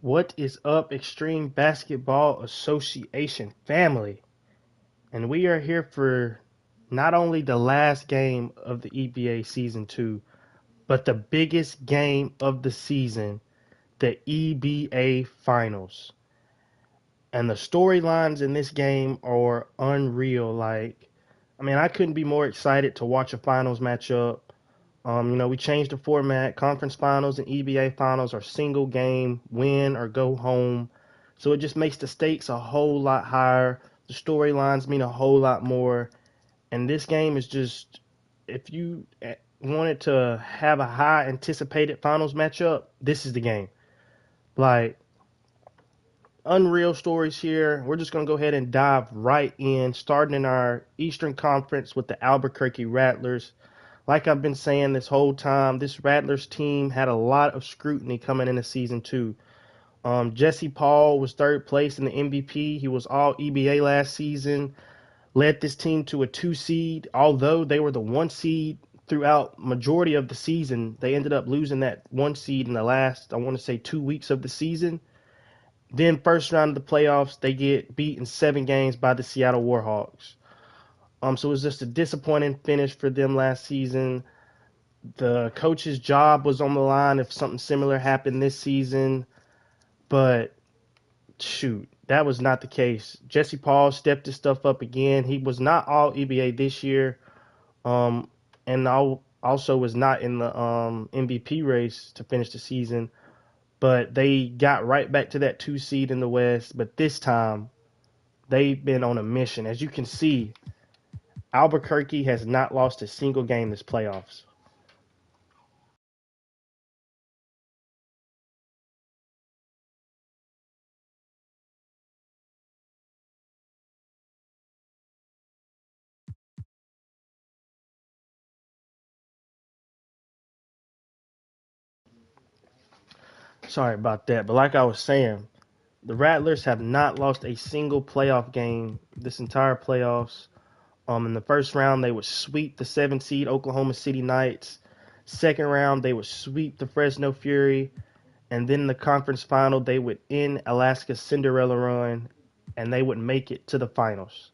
What is up, Extreme Basketball Association family? And we are here for not only the last game of the EBA Season 2, but the biggest game of the season, the EBA Finals. And the storylines in this game are unreal. I couldn't be more excited to watch a finals matchup. We changed the format. Conference finals and EBA finals are single game, win or go home. So it just makes the stakes a whole lot higher. The storylines mean a whole lot more. And this game is just, if you wanted to have a high anticipated finals matchup, this is the game. Like, unreal stories here. We're just going to go ahead and dive right in, starting in our Eastern Conference with the Albuquerque Rattlers. Like I've been saying this whole time, this Rattlers team had a lot of scrutiny coming into season two. Jesse Paul was third place in the MVP. He was all EBA last season, led this team to a 2 seed. Although they were the 1 seed throughout majority of the season, they ended up losing that 1 seed in the last, I want to say, 2 weeks of the season. Then first round of the playoffs, they get beat in 7 games by the Seattle Warhawks. So it was just a disappointing finish for them last season. The coach's job was on the line if something similar happened this season, but shoot, that was not the case. Jesse Paul stepped his stuff up again. He was not all EBA this year, and also was not in the MVP race to finish the season. But they got right back to that 2 seed in the West. But this time, they've been on a mission. As you can see, Albuquerque has not lost a single game this playoffs. Sorry about that. But like I was saying, the Rattlers have not lost a single playoff game this entire playoffs. In the first round, they would sweep the 7 seed Oklahoma City Knights. Second round, they would sweep the Fresno Fury. And then in the conference final, they would end Alaska's Cinderella run and they would make it to the finals.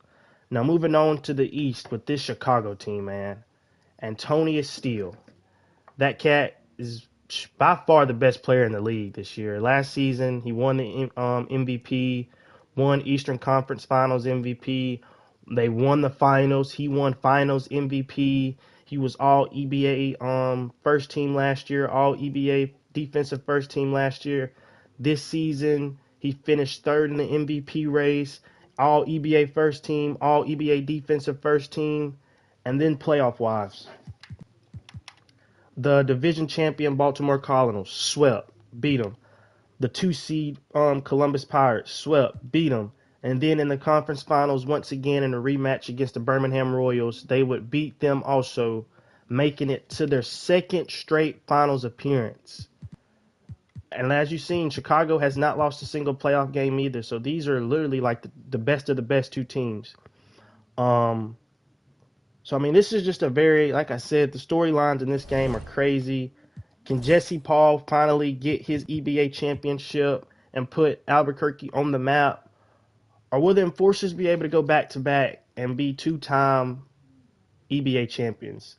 Now, moving on to the East with this Chicago team, man. Antonius Steel. That cat is by far the best player in the league this year. Last season, he won the MVP, won Eastern Conference Finals MVP. They won the finals. He won Finals MVP. He was all EBA first team last year, all EBA defensive first team last year. This season, he finished third in the MVP race, all EBA first team, all EBA defensive first team, and then playoff wise. The division champion Baltimore Colonels swept, beat them. The 2 seed Columbus Pirates swept, beat them. And then in the conference finals, once again in a rematch against the Birmingham Royals, they would beat them also, making it to their second straight finals appearance. And as you've seen, Chicago has not lost a single playoff game either. So these are literally like the best of the best two teams. Um, this is just a very, like I said, the storylines in this game are crazy. Can Jesse Paul finally get his EBA championship and put Albuquerque on the map? Or will the Enforcers be able to go back to back and be 2-time EBA champions?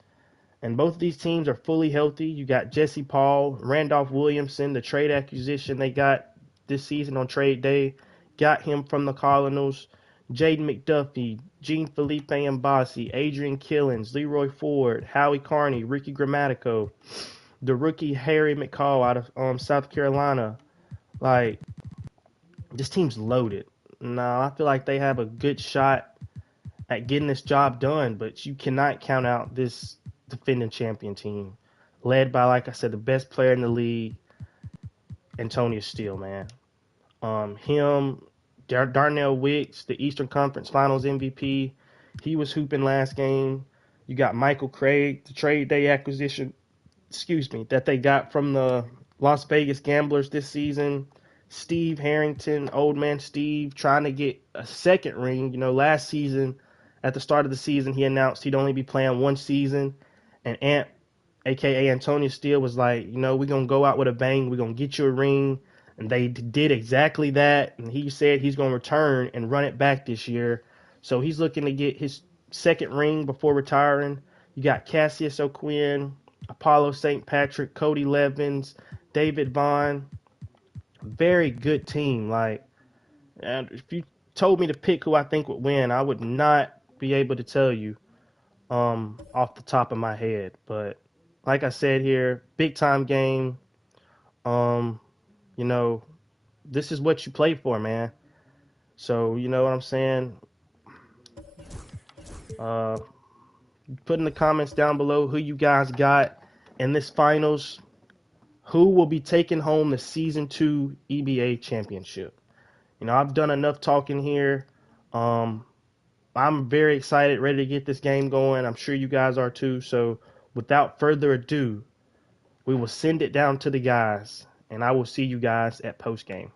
And both of these teams are fully healthy. You got Jesse Paul, Randolph Williamson, the trade acquisition they got this season on trade day, got him from the Cardinals. Jaden McDuffie, Gene Felipe Mbasi, Adrian Killens, Leroy Ford, Howie Carney, Ricky Grammatico, the rookie Harry McCall out of South Carolina. Like, this team's loaded. Now, I feel like they have a good shot at getting this job done, but you cannot count out this defending champion team, led by, like I said, the best player in the league, Antonius Steel, man. Darnell Wicks, the Eastern Conference Finals MVP, he was hooping last game. You got Michael Craig, the trade day acquisition, that they got from the Las Vegas Gamblers this season. Steve Harrington, old man Steve, trying to get a second ring. Last season, at the start of the season, he announced he'd only be playing one season. And Ant, a.k.a. Antonio Steele, was like, we're going to go out with a bang. We're going to get you a ring. And they did exactly that. And he said he's going to return and run it back this year. So he's looking to get his second ring before retiring. You got Cassius O'Quinn, Apollo St. Patrick, Cody Levins, David Vaughn. Very good team. Like, and if you told me to pick who I think would win, I would not be able to tell you off the top of my head. But like I said here, big time game. Um, you know, this is what you play for, man. So you know what I'm saying. Uh, put in the comments down below who you guys got in this finals. Who will be taking home the season 2 EBA championship? You know, I've done enough talking here. I'm very excited, ready to get this game going. I'm sure you guys are too. So without further ado, we will send it down to the guys, and I will see you guys at post game.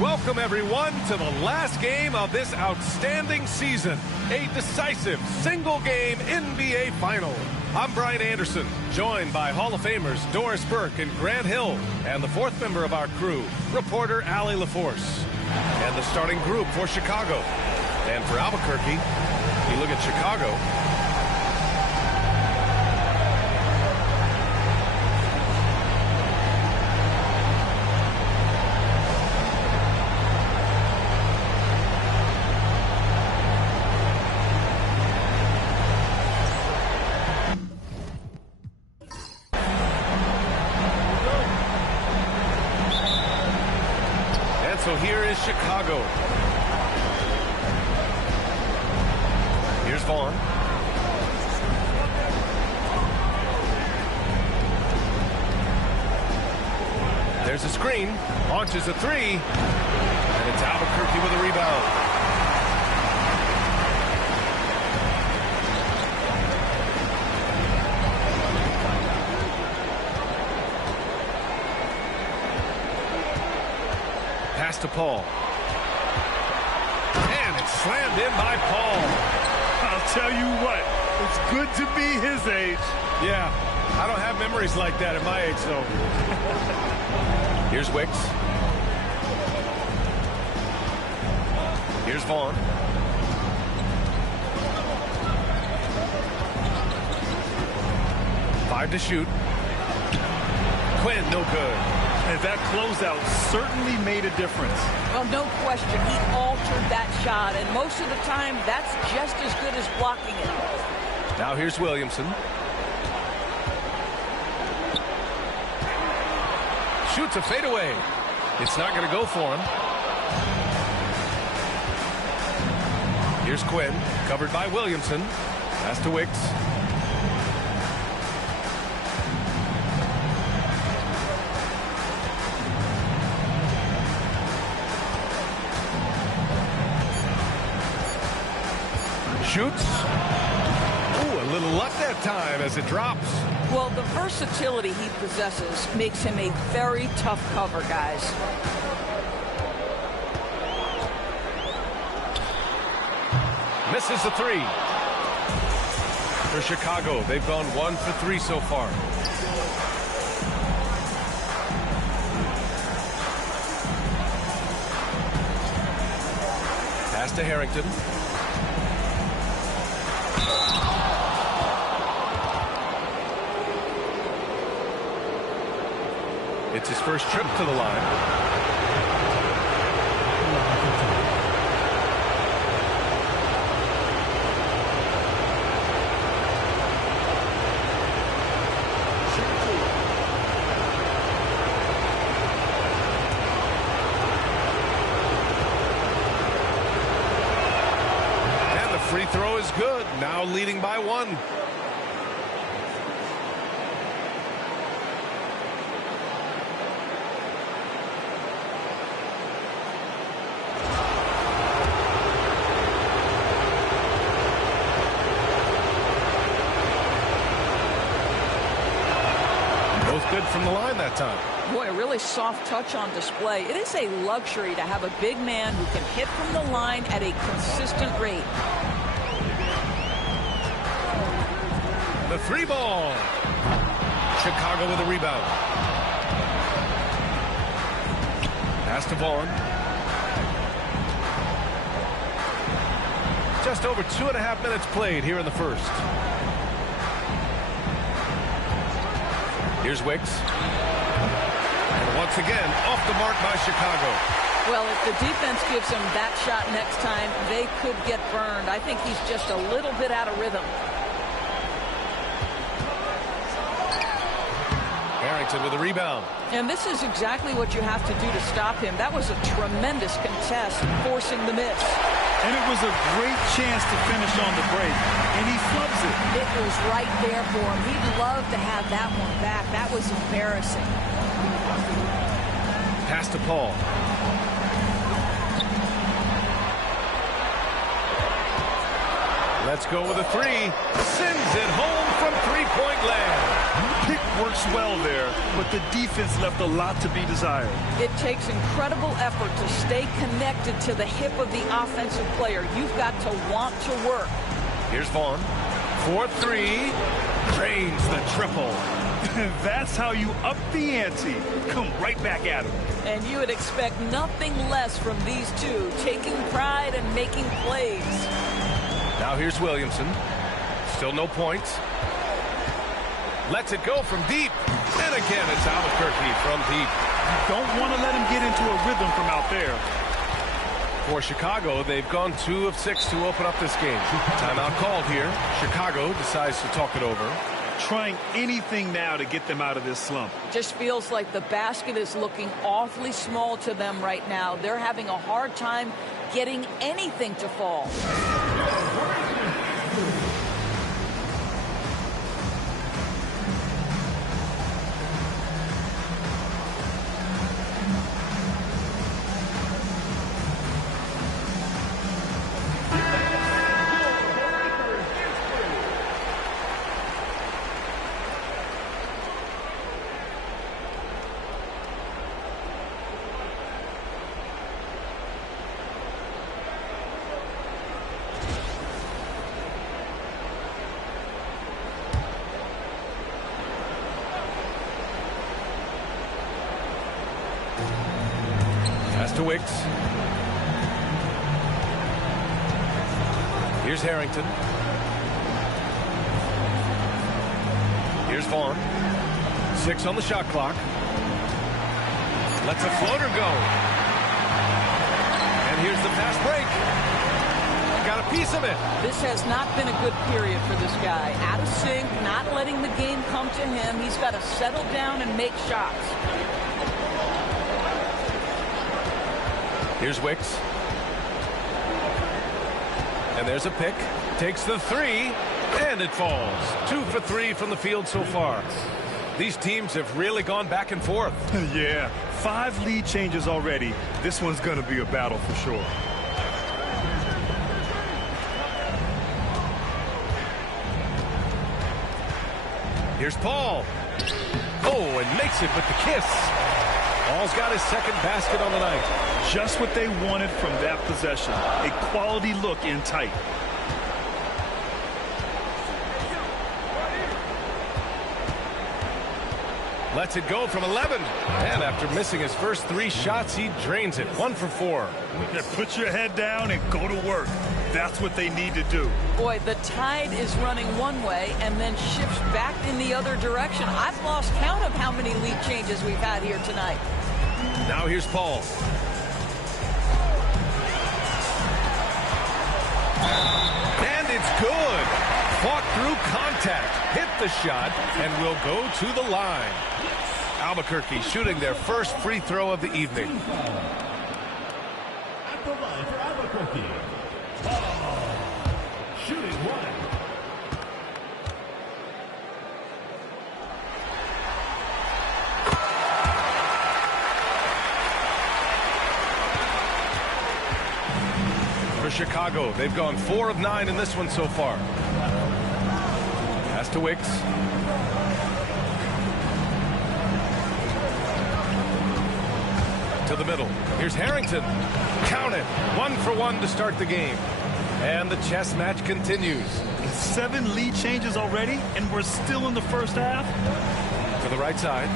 Welcome, everyone, to the last game of this outstanding season. A decisive, single-game NBA Final. I'm Brian Anderson, joined by Hall of Famers Doris Burke and Grant Hill, and the fourth member of our crew, reporter Allie LaForce. And the starting group for Chicago. And for Albuquerque, you look at Chicago. So here is Chicago. Here's Vaughn. There's a screen. Launches a three. And it's Albuquerque with a rebound. Pass to Paul. And it's slammed in by Paul. I'll tell you what, it's good to be his age. Yeah, I don't have memories like that at my age, though. Here's Wicks. Here's Vaughn. Five to shoot. Quinn, no good. And that closeout certainly made a difference. Well, no question. He altered that shot, and most of the time, that's just as good as blocking it. Now here's Williamson. Shoots a fadeaway. It's not going to go for him. Here's Quinn, covered by Williamson. Pass to Wicks. Shoots. Ooh, a little luck that time as it drops. Well, the versatility he possesses makes him a very tough cover, guys. Misses the three. For Chicago, they've gone 1 for 3 so far. Pass to Harrington. It's his first trip to the line. And the free throw is good. Now leading by 1. Good from the line that time. Boy, a really soft touch on display. It is a luxury to have a big man who can hit from the line at a consistent rate. The three ball. Chicago with a rebound. Pass to Vaughn. Just over 2.5 minutes played here in the first. Here's Wicks. And once again, off the mark by Chicago. Well, if the defense gives him that shot next time, they could get burned. I think he's just a little bit out of rhythm. Harrington with a rebound. And this is exactly what you have to do to stop him. That was a tremendous contest, forcing the miss. And it was a great chance to finish on the break, and he flubs it. It was right there for him. He'd love to have that one back. That was embarrassing. Pass to Paul. Let's go with a three. Sends it home from three-point land. Pick works well there, but the defense left a lot to be desired. It takes incredible effort to stay connected to the hip of the offensive player. You've got to want to work. Here's Vaughn. 4-3. Drains the triple. That's how you up the ante. Come right back at him. And you would expect nothing less from these two, taking pride and making plays. Now here's Williamson. Still no points. Lets it go from deep. And again, it's Albuquerque from deep. Don't want to let him get into a rhythm from out there. For Chicago, they've gone 2 of 6 to open up this game. Timeout called here. Chicago decides to talk it over. Trying anything now to get them out of this slump. Just feels like the basket is looking awfully small to them right now. They're having a hard time getting anything to fall. To Wicks. Here's Harrington. Here's Vaughn. 6 on the shot clock. Lets a floater go. And here's the fast break. Got a piece of it. This has not been a good period for this guy. Out of sync, not letting the game come to him. He's got to settle down and make shots. Here's Wicks. And there's a pick. Takes the three. And it falls. 2 for 3 from the field so far. These teams have really gone back and forth. Yeah, 5 lead changes already. This one's going to be a battle for sure. Here's Paul. Oh, and makes it with the kiss. Paul's got his second basket on the night. Just what they wanted from that possession. A quality look in tight. Lets it go from 11. And after missing his first 3 shots, he drains it. 1 for 4. Yeah, put your head down and go to work. That's what they need to do. Boy, the tide is running one way and then shifts back in the other direction. I've lost count of how many lead changes we've had here tonight. Now here's Paul. And it's good. Fought through contact, hit the shot, and will go to the line. Albuquerque shooting their first free throw of the evening. At the line for Albuquerque. Shooting 1. For Chicago, they've gone 4 of 9 in this one so far. Pass to Wicks. To the middle. Here's Harrington. Count it. 1 for 1 to start the game. And the chess match continues. 7 lead changes already, and we're still in the first half. To the right side.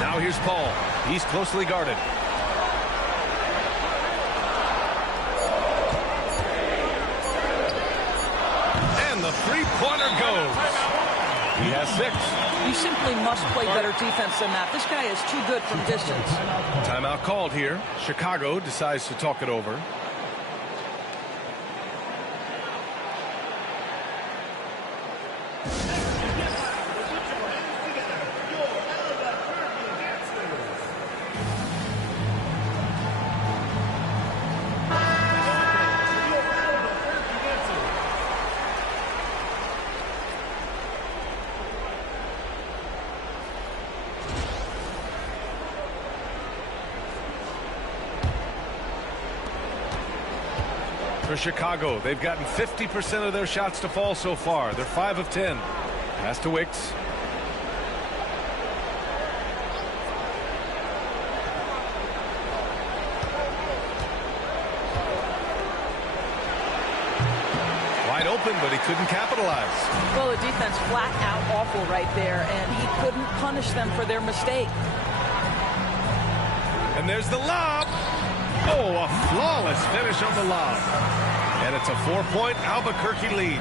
Now here's Paul. He's closely guarded. And the three-pointer goes. He has 6. You simply must play better defense than that. This guy is too good from distance. Timeout called here. Chicago decides to talk it over. For Chicago, they've gotten 50% of their shots to fall so far. They're 5 of 10. Pass to Wicks. Wide open, but he couldn't capitalize. Well, the defense flat out awful right there, and he couldn't punish them for their mistake. And there's the lob. Oh, a flawless finish on the lob. And it's a 4-point Albuquerque lead.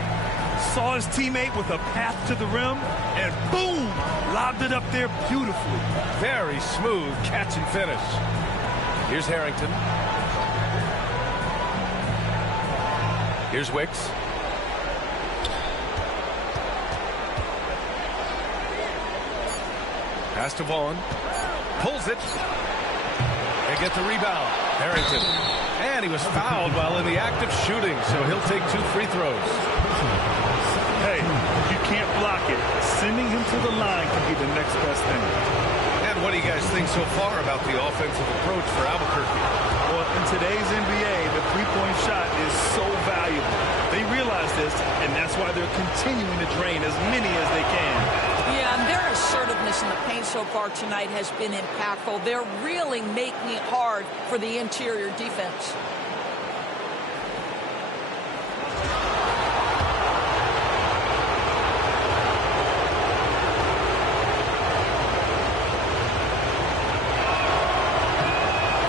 Saw his teammate with a path to the rim, and boom! Lobbed it up there beautifully. Very smooth catch and finish. Here's Harrington. Here's Wicks. Pass to Vaughn. Pulls it. They get the rebound. Harrington. And he was fouled while in the act of shooting, so he'll take 2 free throws. Hey, if you can't block it, sending him to the line can be the next best thing. And what do you guys think so far about the offensive approach for Albuquerque? Well, in today's NBA, the three-point shot is so valuable. They realize this, and that's why they're continuing to drain as many as they can. Yeah, and their assertiveness in the paint so far tonight has been impactful. They're really making it hard for the interior defense.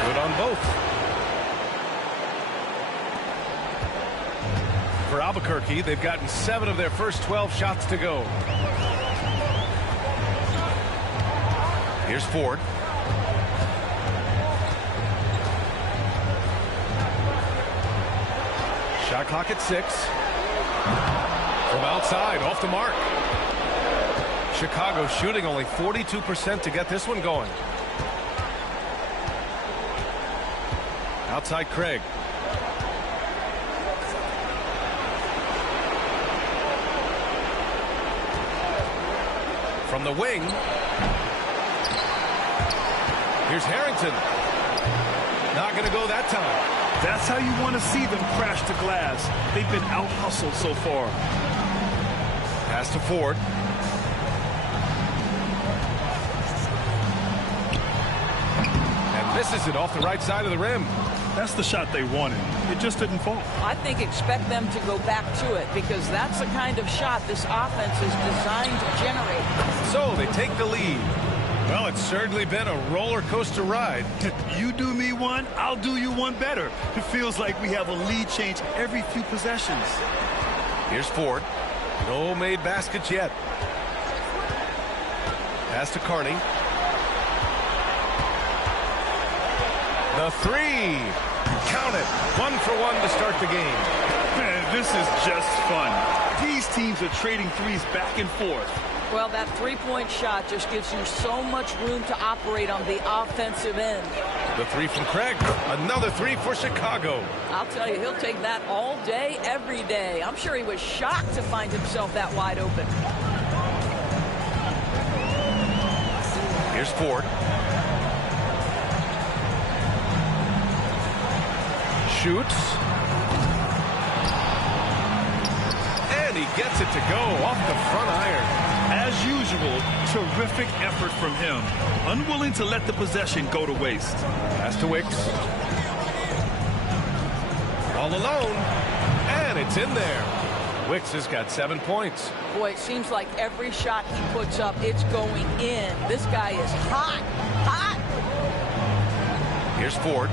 Good on both. For Albuquerque, they've gotten 7 of their first 12 shots to go. Here's Ford. Shot clock at 6. From outside, off the mark. Chicago shooting only 42% to get this one going. Outside Craig. From the wing. Here's Harrington. Not going to go that time. That's how you want to see them crash the glass. They've been out-hustled so far. Pass to Ford. And misses it off the right side of the rim. That's the shot they wanted. It just didn't fall. I think expect them to go back to it because that's the kind of shot this offense is designed to generate. So they take the lead. Well, it's certainly been a roller coaster ride. You do me one, I'll do you one better. It feels like we have a lead change every few possessions. Here's Ford. No made baskets yet. Pass to Carney. The 3. Count it. 1 for 1 to start the game. Man, this is just fun. These teams are trading threes back and forth. Well, that three-point shot just gives you so much room to operate on the offensive end. The 3 from Craig. Another 3 for Chicago. I'll tell you, he'll take that all day, every day. I'm sure he was shocked to find himself that wide open. Here's Ford. Shoots. And he gets it to go off the front iron. As usual, terrific effort from him. Unwilling to let the possession go to waste. Pass to Wicks. All alone. And it's in there. Wicks has got 7 points. Boy, it seems like every shot he puts up, it's going in. This guy is hot, hot. Here's Ford.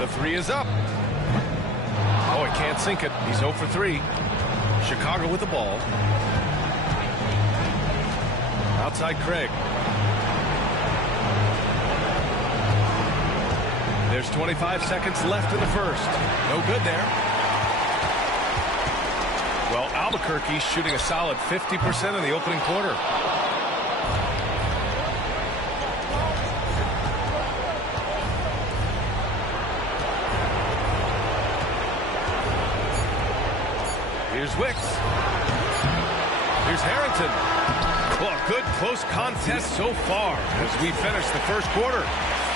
The three is up. Oh, he can't sink it. He's 0 for 3. Chicago with the ball. Outside Craig. There's 25 seconds left in the first. No good there. Well, Albuquerque's shooting a solid 50% in the opening quarter. Here's Wicks. Here's Harrington. Well, good close contest so far as we finish the first quarter.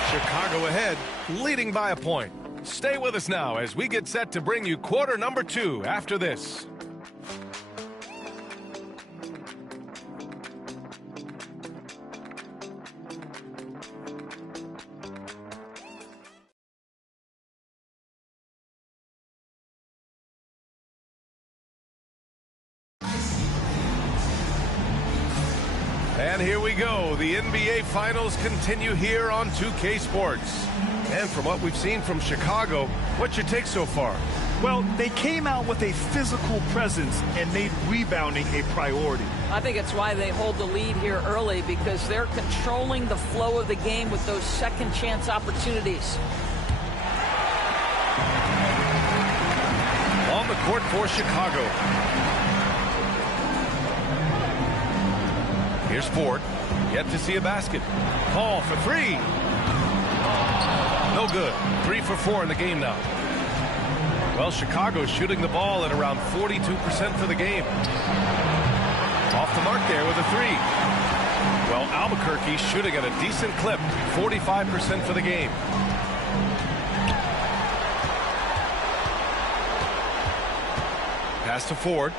Chicago ahead, leading by a point. Stay with us now as we get set to bring you quarter number 2 after this. And here we go. The NBA Finals continue here on 2K Sports. And from what we've seen from Chicago, what's your take so far? Well, they came out with a physical presence and made rebounding a priority. I think it's why they hold the lead here early, because they're controlling the flow of the game with those second chance opportunities. On the court for Chicago. Here's Ford. Yet to see a basket. Paul for 3. No good. 3 for 4 in the game now. Well, Chicago's shooting the ball at around 42% for the game. Off the mark there with a 3. Well, Albuquerque's shooting at a decent clip. 45% for the game. Pass to Ford.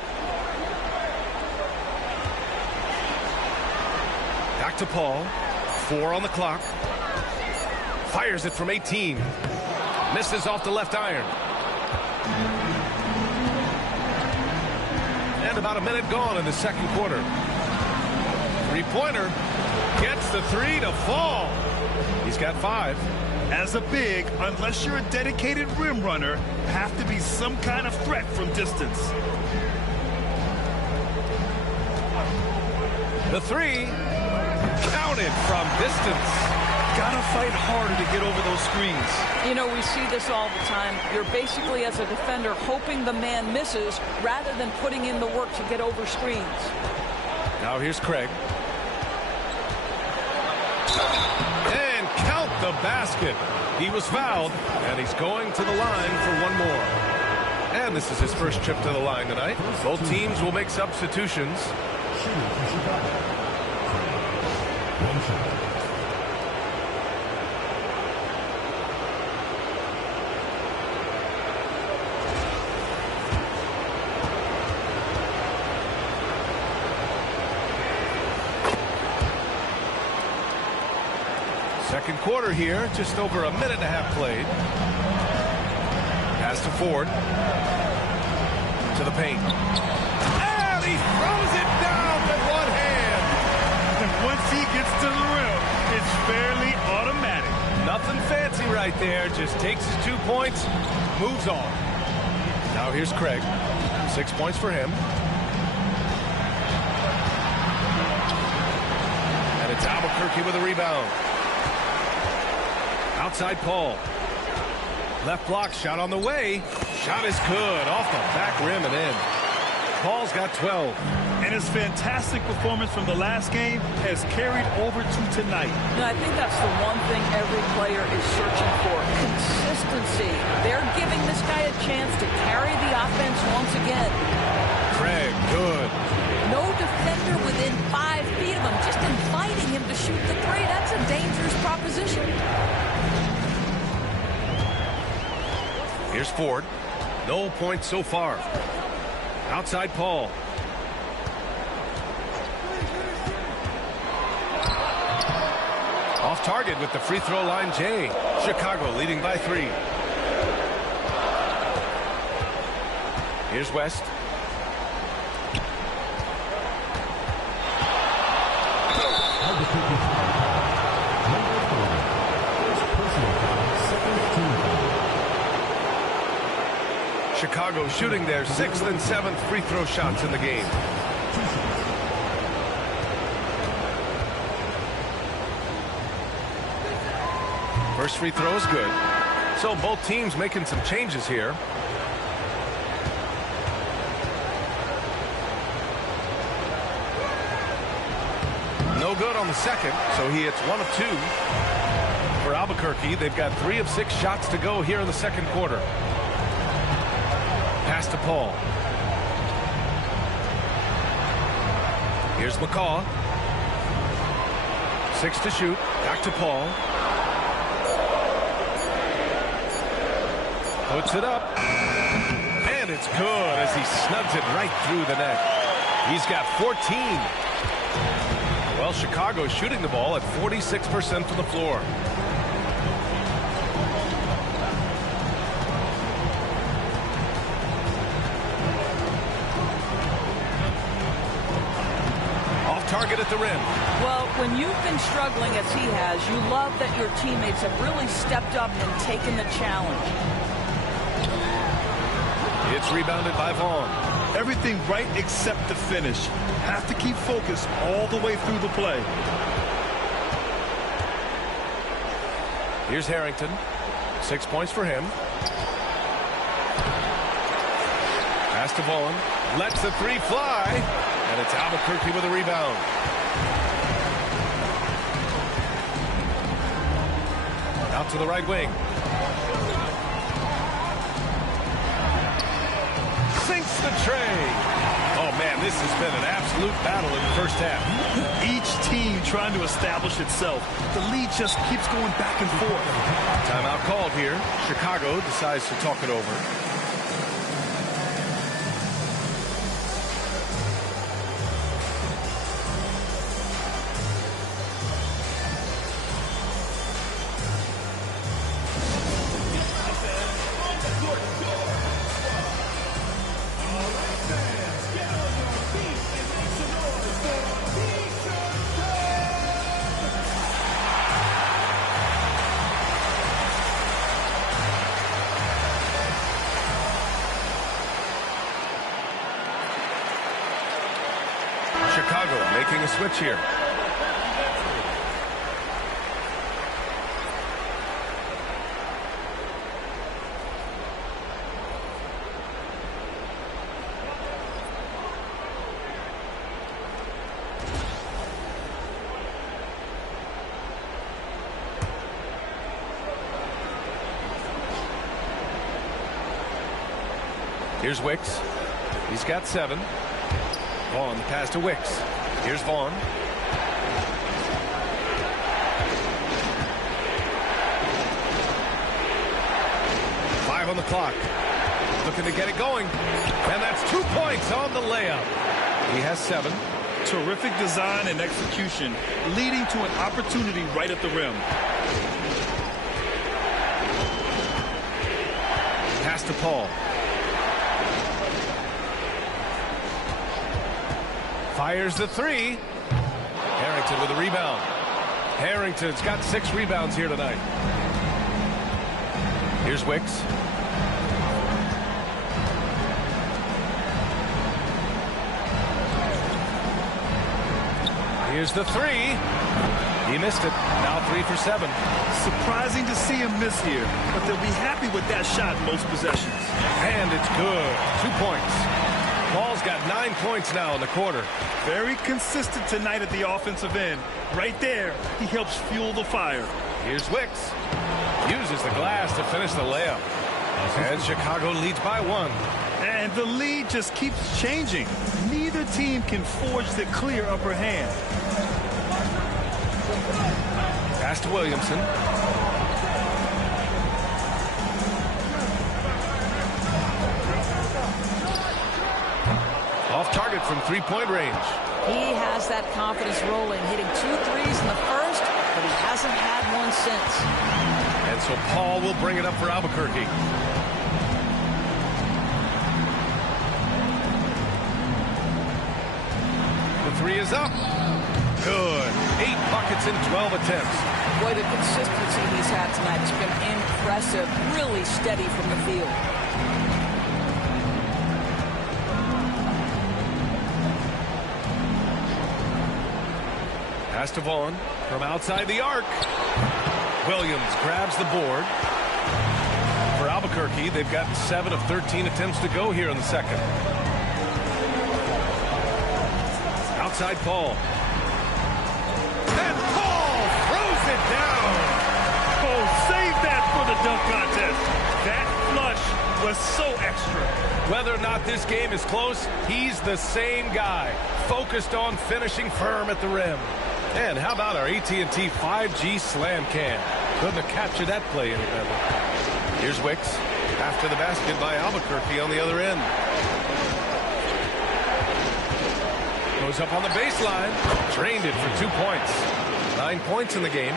Back to Paul. 4 on the clock. Fires it from 18. Misses off the left iron. And about a minute gone in the second quarter. Three-pointer. Gets the 3 to fall. He's got 5. As a big, unless you're a dedicated rim runner, have to be some kind of threat from distance. The 3. Counted from distance. Gotta fight harder to get over those screens. You know, we see this all the time. You're basically, as a defender, hoping the man misses rather than putting in the work to get over screens. Now here's Craig. And count the basket. He was fouled, and he's going to the line for one more. And this is his first trip to the line tonight. Both teams will make substitutions. Second quarter here, just over a minute and a half played. Pass to Ford. To the paint. And he throws it down with one hand. And once he gets to the rim, it's fairly automatic. Nothing fancy right there. Just takes his 2 points, moves on. Now here's Craig. 6 points for him. And it's Albuquerque with a rebound. Outside Paul. Left block shot on the way. Shot is good. Off the back rim and in. Paul's got 12. And his fantastic performance from the last game has carried over to tonight. And I think that's the one thing every player is searching for. Consistency. They're giving this guy a chance to carry the offense once again. Craig, good. No defender within 5 feet of him, just inviting him to shoot the 3. That's a dangerous proposition. Here's Ford. No points so far. Outside Paul. Off target with the free throw line, Jay. Chicago leading by 3. Here's West. Albuquerque foul. Number 4. Personal foul, second team foul. Chicago shooting their 6th and 7th free throw shots in the game. First free throw is good. So both teams making some changes here. No good on the second, so he hits 1 of 2. For Albuquerque, they've got 3 of 6 shots to go here in the second quarter. Pass to Paul. Here's McCaw. 6 to shoot. Back to Paul. Puts it up. And it's good as he snugs it right through the net. He's got 14. Well, Chicago's shooting the ball at 46% from the floor. Off target at the rim. Well, when you've been struggling as he has, you love that your teammates have really stepped up and taken the challenge. It's rebounded by Vaughn. Everything right except the finish. Have to keep focused all the way through the play. Here's Harrington. 6 points for him. Pass to Vaughn. Lets the 3 fly. And it's Albuquerque with a rebound. Out to the right wing. Sinks the tray. Oh, man, this has been an absolute battle in the first half. Each team trying to establish itself. The lead just keeps going back and forth. Timeout called here. Chicago decides to talk it over. Chicago making a switch here. Here's Wicks. He's got 7. Vaughn, the pass to Wicks. Here's Vaughn. Five on the clock. Looking to get it going. And that's 2 points on the layup. He has 7. Terrific design and execution, leading to an opportunity right at the rim. Pass to Paul. Fires the 3. Harrington with a rebound. Harrington's got 6 rebounds here tonight. Here's Wicks. Here's the 3. He missed it. Now 3 for 7. Surprising to see him miss here, but they'll be happy with that shot most possessions. And it's good. 2 points. Paul's got 9 points now in the quarter. Very consistent tonight at the offensive end. Right there, he helps fuel the fire. Here's Wicks. Uses the glass to finish the layup. And Chicago leads by 1. And the lead just keeps changing. Neither team can forge the clear upper hand. Pass to Williamson. Off target from 3-point range. He has that confidence rolling, hitting 2 threes in the first, but he hasn't had one since. And so Paul will bring it up for Albuquerque. three is up. Good. 8 buckets in 12 attempts. Boy, the consistency he's had tonight has been impressive. Really steady from the field. Pass to Vaughn from outside the arc. Williams grabs the board. For Albuquerque, they've gotten 7 of 13 attempts to go here in the second. Outside Paul. And Paul throws it down. Oh, save that for the dunk contest. That flush was so extra. Whether or not this game is close, he's the same guy, focused on finishing firm at the rim. And how about our AT&T 5G slam cam? Couldn't have captured that play any better. Here's Wicks after the basket by Albuquerque on the other end. Goes up on the baseline, drained it for 2 points. 9 points in the game.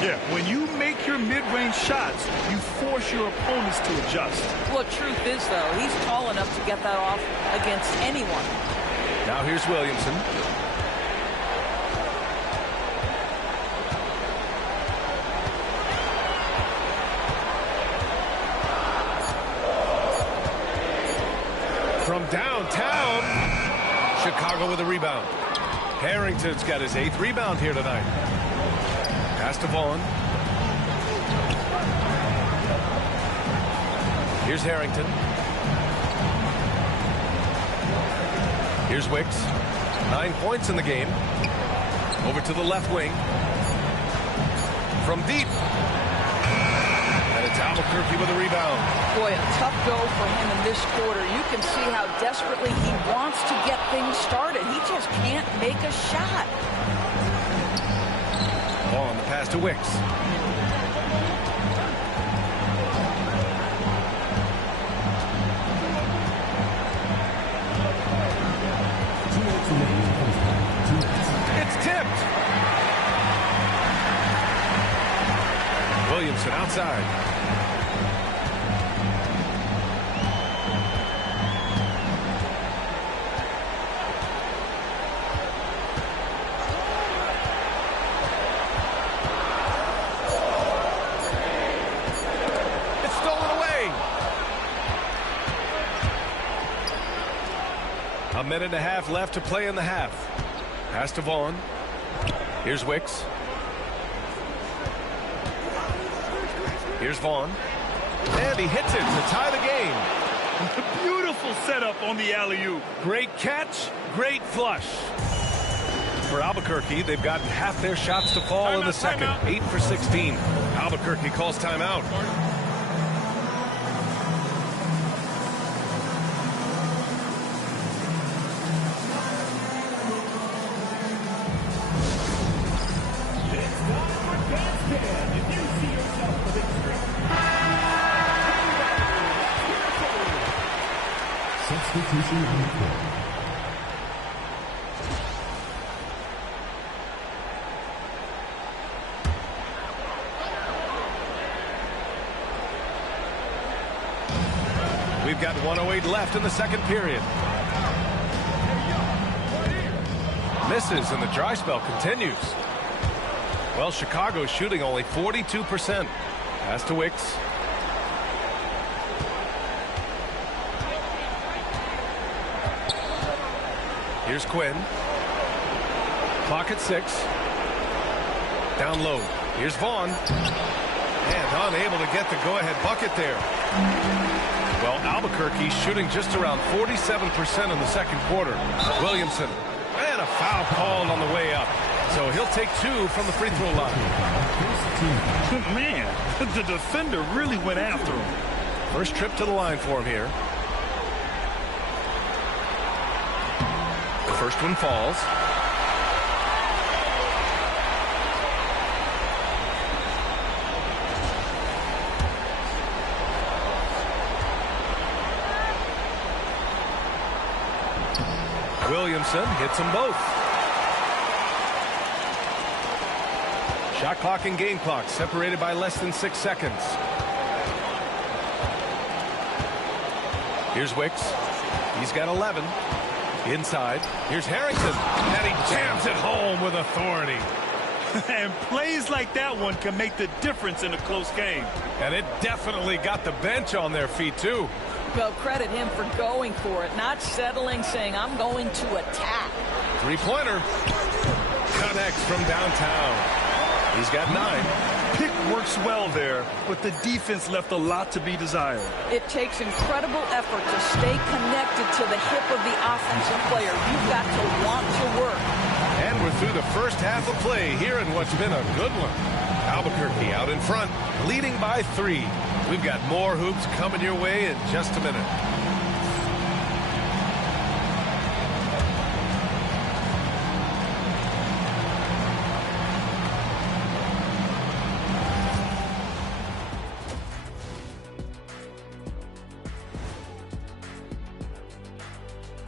Yeah, when you make your mid-range shots, you force your opponents to adjust. Well, truth is, though, he's tall enough to get that off against anyone. Now here's Williamson. From downtown, Chicago with a rebound. Harrington's got his 8th rebound here tonight. Pass to Vaughn. Here's Harrington. Here's Wicks. 9 points in the game. Over to the left wing. From deep. And it's Albuquerque with a rebound. Boy, a tough go for him in this quarter. You can see how desperately he wants to get things started. He just can't make a shot. Ball on the pass to Wicks. It's tipped. Williamson outside. A minute and a half left to play in the half. Pass to Vaughn. Here's Wicks. Here's Vaughn. And he hits it to tie the game. Beautiful setup on the alley-oop. Great catch, great flush. For Albuquerque, they've gotten half their shots to fall in the second. 8 for 16. Albuquerque calls timeout. Substitution on the court. We've got 1:08 left in the second period. Misses and the dry spell continues. Well, Chicago's shooting only 42%. Pass to Wicks. Here's Quinn. Clock at 6. Down low. Here's Vaughn. And unable to get the go-ahead bucket there. Well, Albuquerque shooting just around 47% in the second quarter. Williamson. And a foul called on the way up. So he'll take 2 from the free throw line. Man, the defender really went after him. First trip to the line for him here. The first one falls. Williamson hits them both. Shot clock and game clock separated by less than 6 seconds. Here's Wicks. He's got 11. Inside, here's Harrington, and he jams it home with authority. And plays like that one can make the difference in a close game. And it definitely got the bench on their feet, too. Well, credit him for going for it, not settling, saying, I'm going to attack. Three-pointer. Connects from downtown. He's got 9. Pick works well there, but the defense left a lot to be desired. It takes incredible effort to stay connected to the hip of the offensive player. You've got to want to work. And we're through the first half of play here in what's been a good one. Albuquerque out in front, leading by 3. We've got more hoops coming your way in just a minute.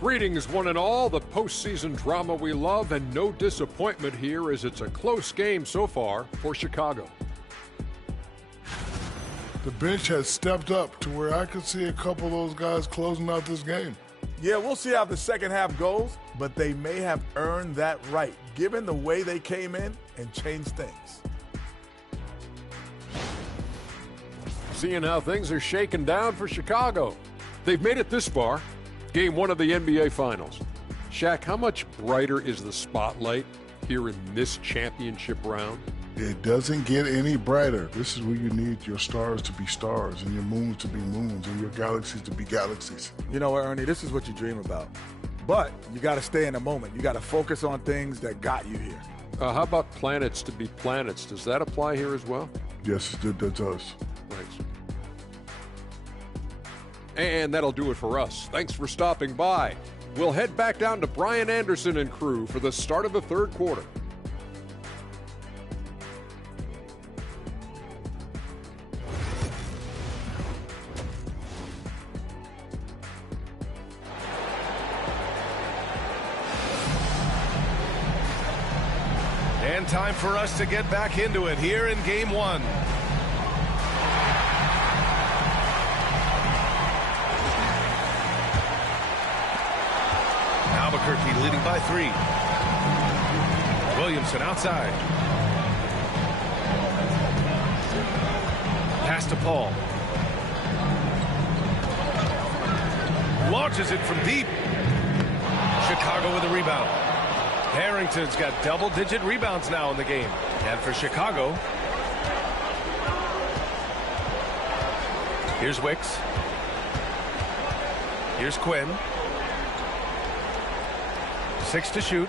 Greetings, one and all. The postseason drama we love, and no disappointment here as it's a close game so far for Chicago. The bench has stepped up to where I could see a couple of those guys closing out this game. Yeah, we'll see how the second half goes, but they may have earned that right, given the way they came in and changed things. Seeing how things are shaking down for Chicago. They've made it this far. Game 1 of the NBA Finals. Shaq, how much brighter is the spotlight here in this championship round? It doesn't get any brighter. This is where you need your stars to be stars and your moons to be moons and your galaxies to be galaxies. You know what, Ernie, this is what you dream about. But you got to stay in the moment. You got to focus on things that got you here. How about planets to be planets? Does that apply here as well? Yes, it does. Thanks. And that'll do it for us. Thanks for stopping by. We'll head back down to Brian Anderson and crew for the start of the third quarter. And time for us to get back into it here in Game 1. Albuquerque leading by 3. Williamson outside. Pass to Paul. Launches it from deep. Chicago with a rebound. Harrington's got double-digit rebounds now in the game. And for Chicago, here's Wicks. Here's Quinn. 6 to shoot.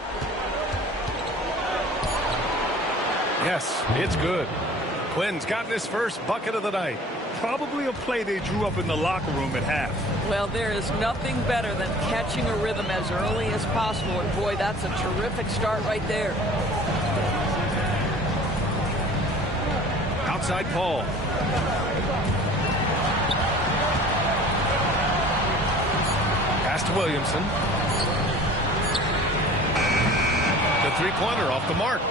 Yes, it's good. Quinn's gotten his first bucket of the night. Probably a play they drew up in the locker room at half. Well, there is nothing better than catching a rhythm as early as possible. And boy, that's a terrific start right there. Outside Paul. Pass to Williamson. The three-pointer off the mark.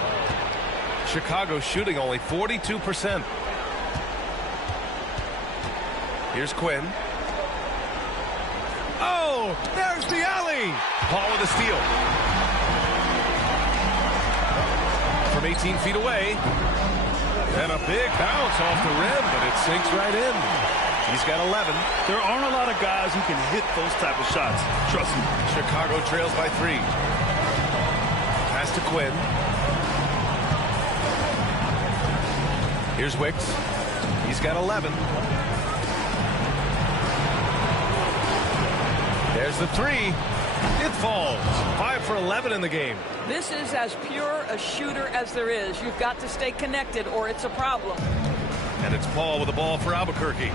Chicago shooting only 42%. Here's Quinn. Oh, there's the alley. Paul with a steal. From 18 feet away. And a big bounce off the rim, but it sinks right in. He's got 11. There aren't a lot of guys who can hit those type of shots. Trust me. Chicago trails by 3. Pass to Quinn. Here's Wicks. He's got 11. There's the 3. It falls. 5 for 11 in the game. This is as pure a shooter as there is. You've got to stay connected or it's a problem. And it's Paul with the ball for Albuquerque.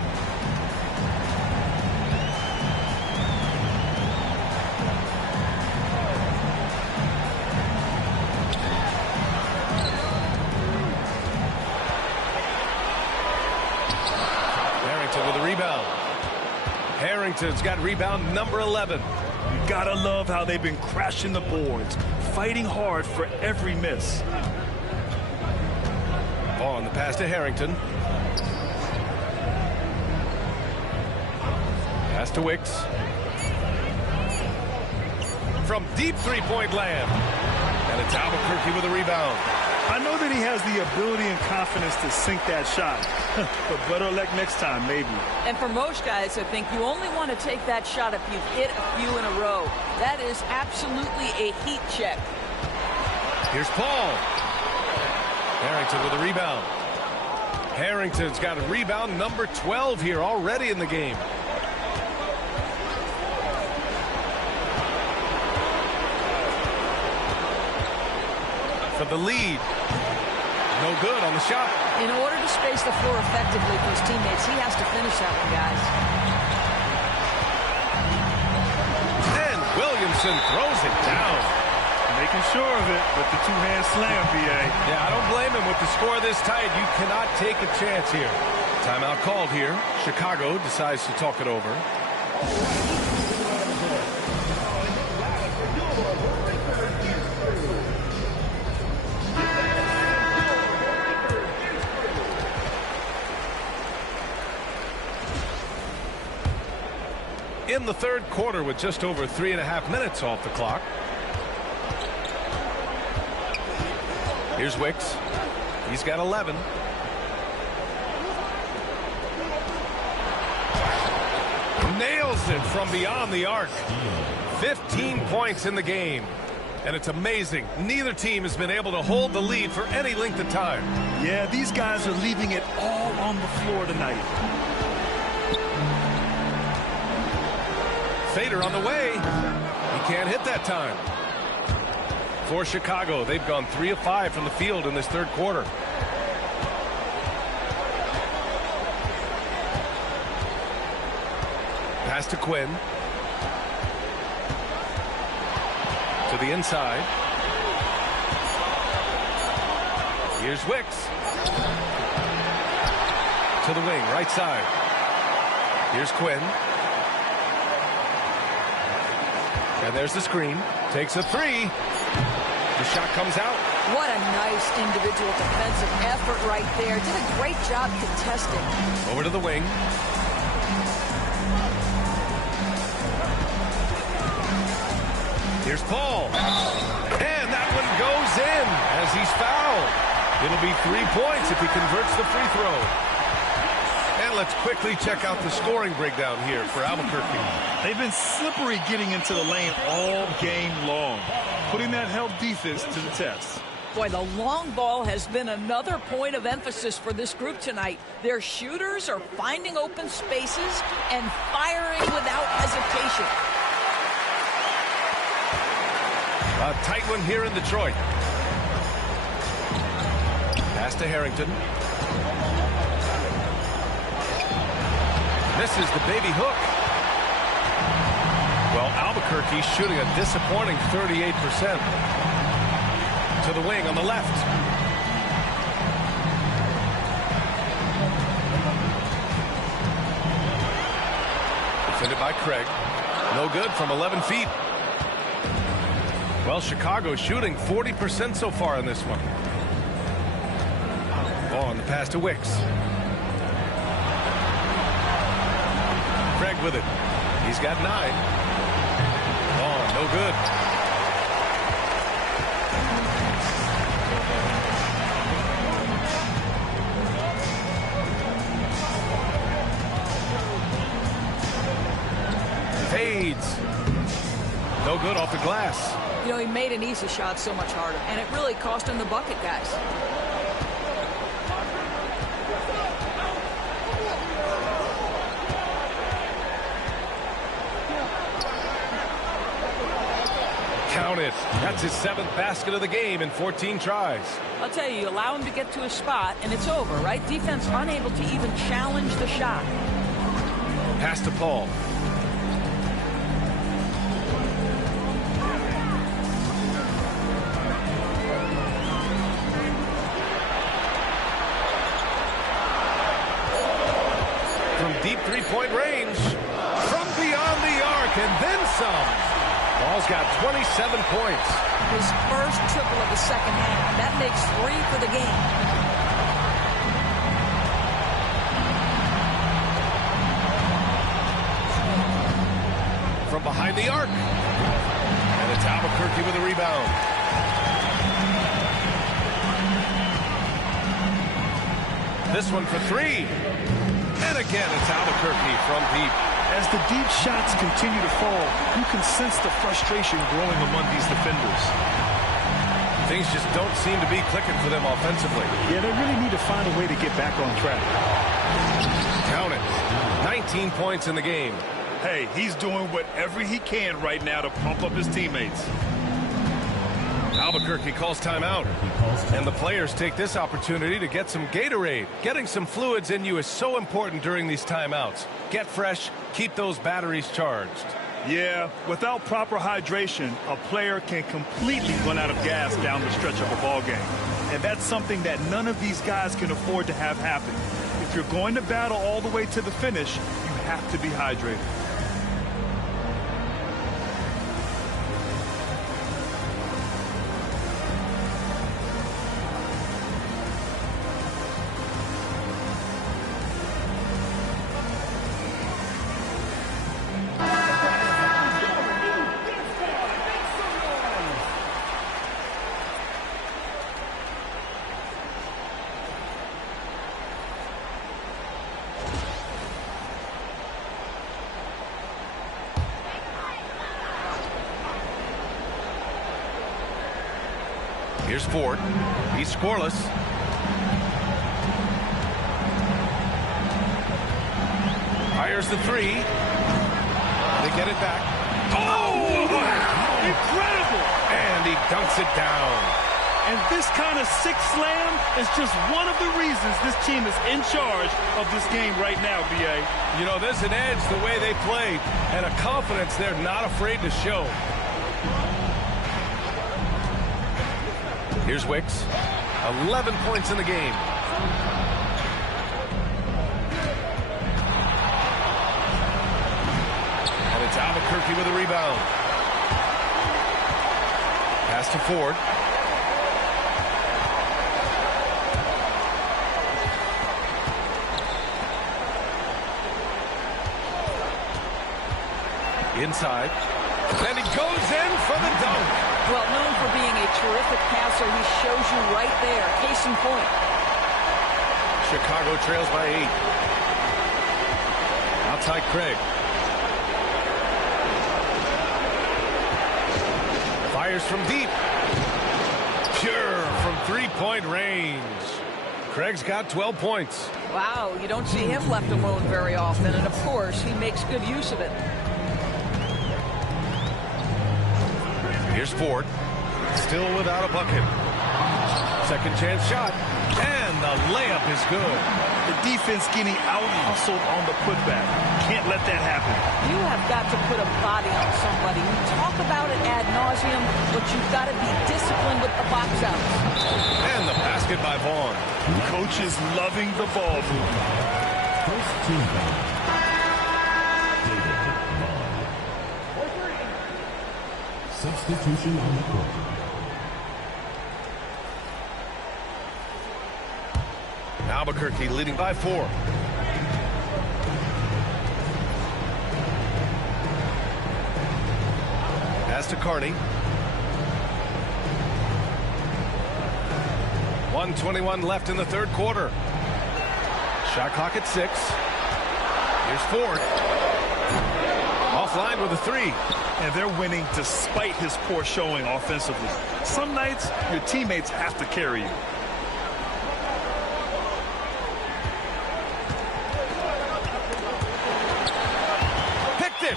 Harrington with a rebound. Harrington's got rebound number 11. You gotta love how they've been crashing the boards, fighting hard for every miss. Ball on the pass to Harrington. Pass to Wicks. from deep three-point land. And it's Albuquerque with a rebound. I know that he has the ability and confidence to sink that shot, but better luck next time, maybe. And for most guys, I think you only want to take that shot if you've hit a few in a row. That is absolutely a heat check. Here's Paul. Harrington with a rebound. Harrington's got a rebound number 12 here already in the game. For the lead. No good on the shot. In order to space the floor effectively for his teammates, he has to finish that one, guys. And Williamson throws it down. Making sure of it, but the two-hand slam, B.A. Yeah, I don't blame him with the score this tight. You cannot take a chance here. Timeout called here. Chicago decides to talk it over. In the third quarter with just over 3.5 minutes off the clock. Here's Wicks. He's got 11. Nails it from beyond the arc. 15 points in the game. And it's amazing. Neither team has been able to hold the lead for any length of time. Yeah, these guys are leaving it all on the floor tonight. Fader on the way. He can't hit that time. For Chicago, they've gone 3 of 5 from the field in this third quarter. Pass to Quinn. To the inside. Here's Wicks. To the wing, right side. Here's Quinn. And there's the screen. Takes a three. The shot comes out. What a nice individual defensive effort right there. Did a great job contesting. Over to the wing. Here's Paul. And that one goes in as he's fouled. It'll be 3 points if he converts the free throw. And let's quickly check out the scoring breakdown here for Albuquerque. They've been slippery getting into the lane all game long, putting that help defense to the test. Boy, the long ball has been another point of emphasis for this group tonight. Their shooters are finding open spaces and firing without hesitation. A tight one here in Detroit. Pass to Harrington. Misses the baby hook. Well, Albuquerque shooting a disappointing 38%. To the wing on the left. Defended by Craig. No good from 11 feet. Well, Chicago shooting 40% so far in this one. Ball on the pass to Wicks. Craig with it. He's got 9. Oh, no good. Fades. No good off the glass. You know, he made an easy shot so much harder, and it really cost him the bucket, guys. Count it. That's his 7th basket of the game in 14 tries. I'll tell you, allow him to get to a spot, and it's over, right? Defense unable to even challenge the shot. Pass to Paul. From deep three-point range. From beyond the arc, and then some. Paul's got 27 points. His first triple of the second half. That makes 3 for the game. From behind the arc. And it's Albuquerque with a rebound. This one for three. And again, it's Albuquerque from deep. As the deep shots continue to fall, you can sense the frustration growing among these defenders. Things just don't seem to be clicking for them offensively. Yeah, they really need to find a way to get back on track. Count it. 19 points in the game. Hey, he's doing whatever he can right now to pump up his teammates. Albuquerque calls timeout, and the players take this opportunity to get some Gatorade. Getting some fluids in you is so important during these timeouts. Get fresh, keep those batteries charged. Yeah, without proper hydration, a player can completely run out of gas down the stretch of a ball game. And that's something that none of these guys can afford to have happen. If you're going to battle all the way to the finish, you have to be hydrated. Here's Ford. He's scoreless. Fires the three. They get it back. Oh! Incredible! And he dunks it down. And this kind of six slam is just one of the reasons this team is in charge of this game right now, B.A. You know, there's an edge the way they play and a confidence they're not afraid to show. Here's Wicks. 11 points in the game. And it's Albuquerque with a rebound. Pass to Ford. Inside. And he goes in for the dunk. Well, known for being a terrific passer, he shows you right there. Case in point. Chicago trails by 8. Outside Craig. Fires from deep. Pure from three-point range. Craig's got 12 points. Wow, you don't see him left alone very often, and of course, he makes good use of it. Here's Ford. Still without a bucket. Second chance shot. And the layup is good. The defense getting out-hustled on the putback. Can't let that happen. You have got to put a body on somebody. We talk about it ad nauseum, but you've got to be disciplined with the box outs. And the basket by Vaughn. Coach is loving the ball movement. First team foul. David Vaughn. Substitution on the court. Albuquerque leading by 4. Pass to Carney. 1:21 left in the third quarter. Shot clock at 6. Here's Ford. Offline with a 3. And they're winning despite his poor showing offensively. Some nights, your teammates have to carry you. Picked it.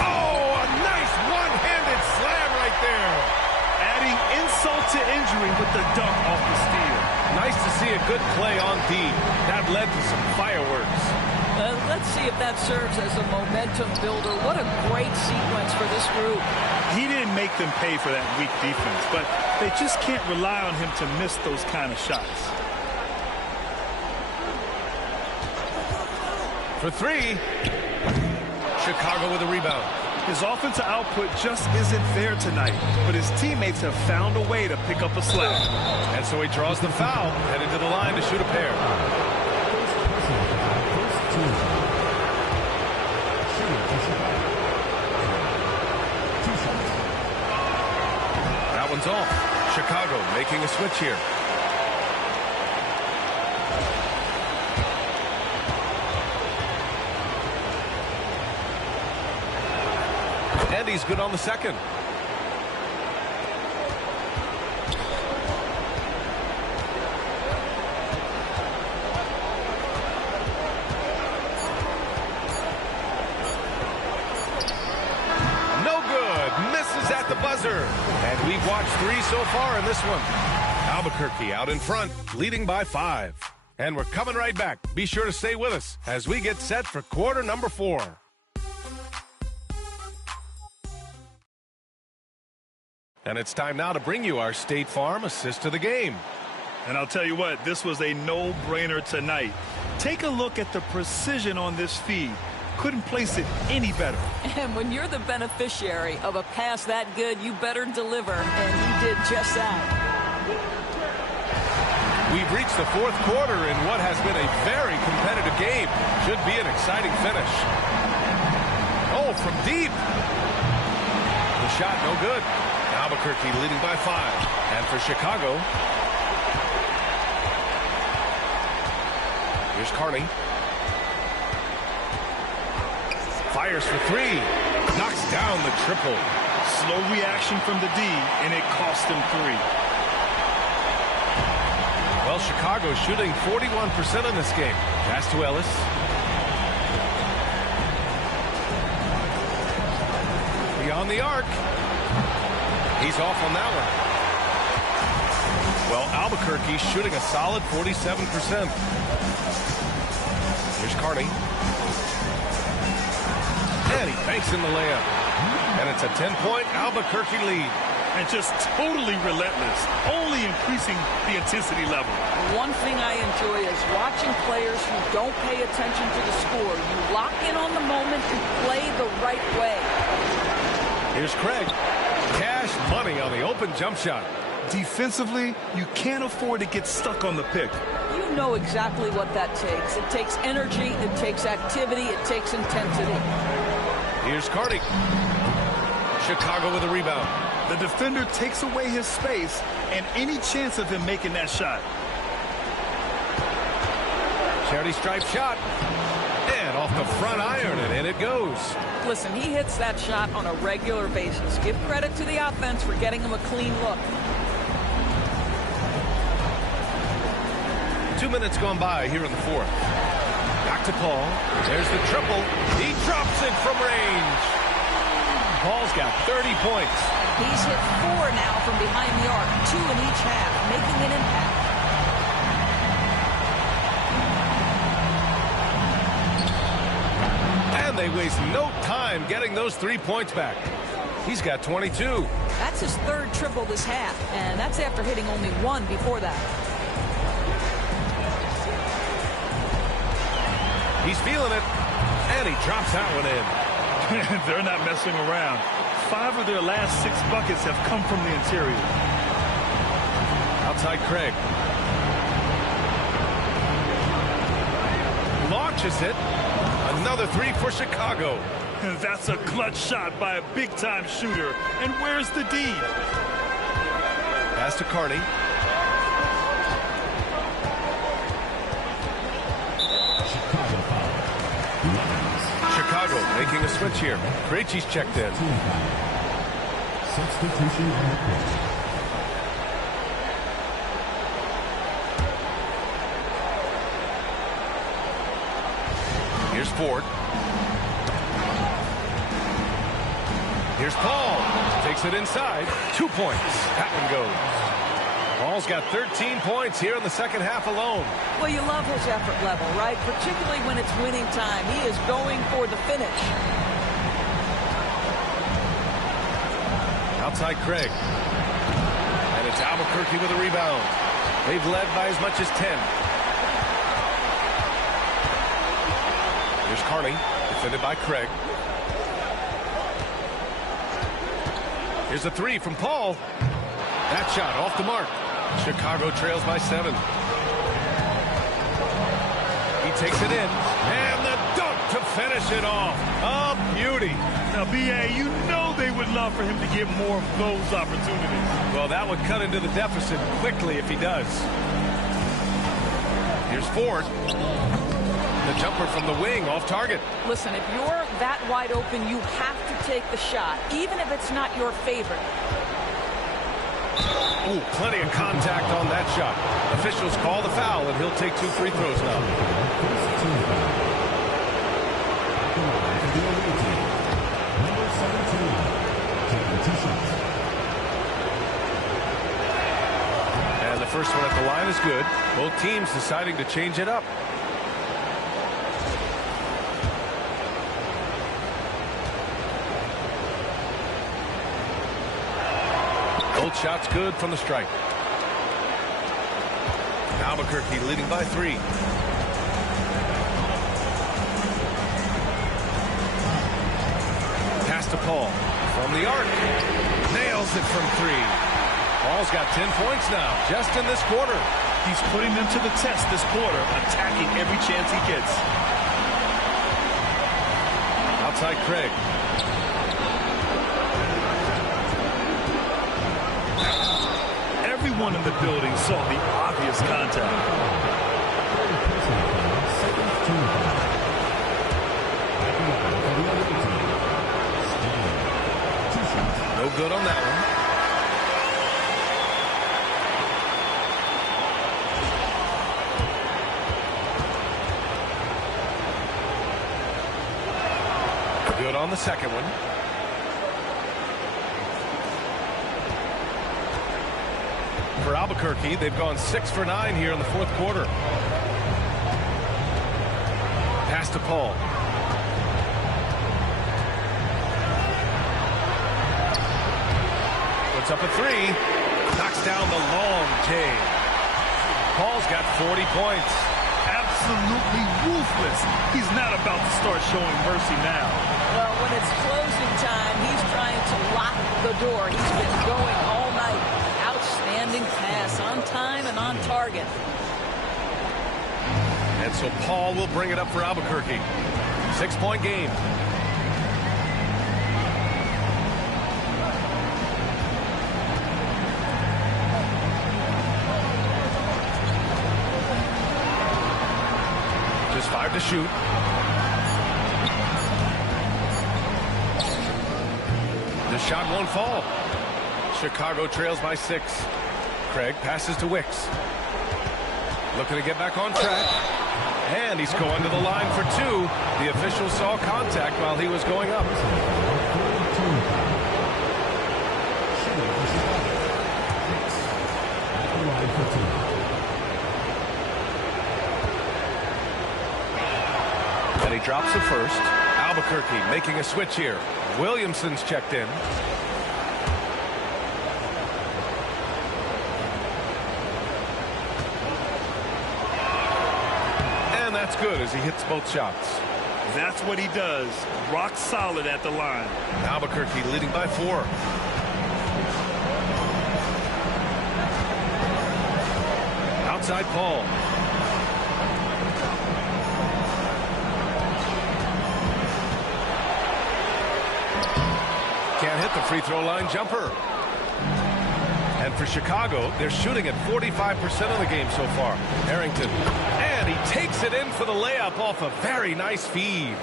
Oh, a nice one-handed slam right there. Adding insult to injury with the dunk off the steal. Nice to see a good play on D. That led to some fireworks. Let's see if that serves as a momentum builder. What a great sequence for this group. He didn't make them pay for that weak defense, but they just can't rely on him to miss those kind of shots. For 3. Chicago with a rebound. His offensive output just isn't there tonight, but his teammates have found a way to pick up a slack. And so he draws the foul, headed to the line to shoot a pair. hands off. Chicago making a switch here. And he's good on the second. No good. Misses at the buzzer. And we've watched 3 so far in this one. Albuquerque out in front, leading by 5. And we're coming right back. Be sure to stay with us as we get set for quarter number 4. And it's time now to bring you our State Farm assist to the game. And I'll tell you what, this was a no-brainer tonight. Take a look at the precision on this feed. Couldn't place it any better. And when you're the beneficiary of a pass that good, you better deliver. And he did just that. We've reached the 4th quarter in what has been a very competitive game. Should be an exciting finish. Oh, from deep. The shot no good. Albuquerque leading by 5. And for Chicago, here's Carney. Fires for 3. Knocks down the triple. Slow reaction from the D, and it cost him 3. Well, Chicago shooting 41% in this game. Pass to Ellis. Beyond the arc. He's off on that one. Well, Albuquerque shooting a solid 47%. Here's Carney. And he banks in the layup. And it's a 10-point Albuquerque lead. And just totally relentless, only increasing the intensity level. One thing I enjoy is watching players who don't pay attention to the score. You lock in on the moment and play the right way. Here's Craig. Cash money on the open jump shot. Defensively, you can't afford to get stuck on the pick. You know exactly what that takes. It takes energy, it takes activity, it takes intensity. Here's Carney. Chicago with a rebound. The defender takes away his space and any chance of him making that shot. Charity stripe shot. And off the front iron, and in it goes. Listen, he hits that shot on a regular basis. Give credit to the offense for getting him a clean look. 2 minutes gone by here in the 4th. Back to Paul. There's the triple. He drops it from range. Paul's got 30 points. He's hit 4 now from behind the arc, 2 in each half, making an impact. And they waste no time getting those 3 points back. He's got 22. That's his 3rd triple this half, and that's after hitting only 1 before that. He's feeling it, and he drops that one in. They're not messing around. 5 of their last 6 buckets have come from the interior. Outside Craig. Launches it. Another 3 for Chicago. That's a clutch shot by a big-time shooter. And where's the D? Pass to Carney. Chicago making a switch here. Krejci's checked in. Substitution on the court. Here's Ford. Here's Paul. Takes it inside. 2 points. That one goes. Paul's got 13 points here in the second half alone. Well, you love his effort level, right? Particularly when it's winning time. He is going for the finish. Outside Craig. And it's Albuquerque with a rebound. They've led by as much as 10. Here's Carney, defended by Craig. Here's a 3 from Paul. That shot off the mark. Chicago trails by 7. He takes it in. And the dunk to finish it off. A beauty. Now, B.A., you know they would love for him to get more of those opportunities. Well, that would cut into the deficit quickly if he does. Here's Ford. The jumper from the wing off target. Listen, if you're that wide open, you have to take the shot, even if it's not your favorite. Ooh, plenty of contact on that shot. Officials call the foul, and he'll take 2 free throws now. Number 17, taking 2 shots. And the first one at the line is good. Both teams deciding to change it up. Both shots good from the stripe. Albuquerque leading by 3. Pass to Paul from the arc. Nails it from 3. Paul's got 10 points now just in this quarter. He's putting them to the test this quarter, attacking every chance he gets. Outside Craig. Everyone in the building saw the obvious contact. No good on that one. Good on the second one. For Albuquerque, they've gone 6 for 9 here in the fourth quarter. Pass to Paul. Puts up a 3. Knocks down the long J. Paul's got 40 points. Absolutely ruthless. He's not about to start showing mercy now. Well, when it's closing time, he's trying to lock the door. He's been going all night. Outstanding pass on time and on target. And so Paul will bring it up for Albuquerque. 6-point game. Just 5 to shoot. The shot won't fall. Chicago trails by 6. Craig passes to Wicks. Looking to get back on track. And he's going to the line for 2. The official saw contact while he was going up. And he drops the first. Albuquerque making a switch here. Williamson's checked in. And that's good as he hits both shots. That's what he does. Rock solid at the line. Albuquerque leading by 4. Outside Paul. Can't hit the free throw line jumper. And for Chicago, they're shooting at 45% of the game so far. Harrington. And he takes it in for the layup off a very nice feed.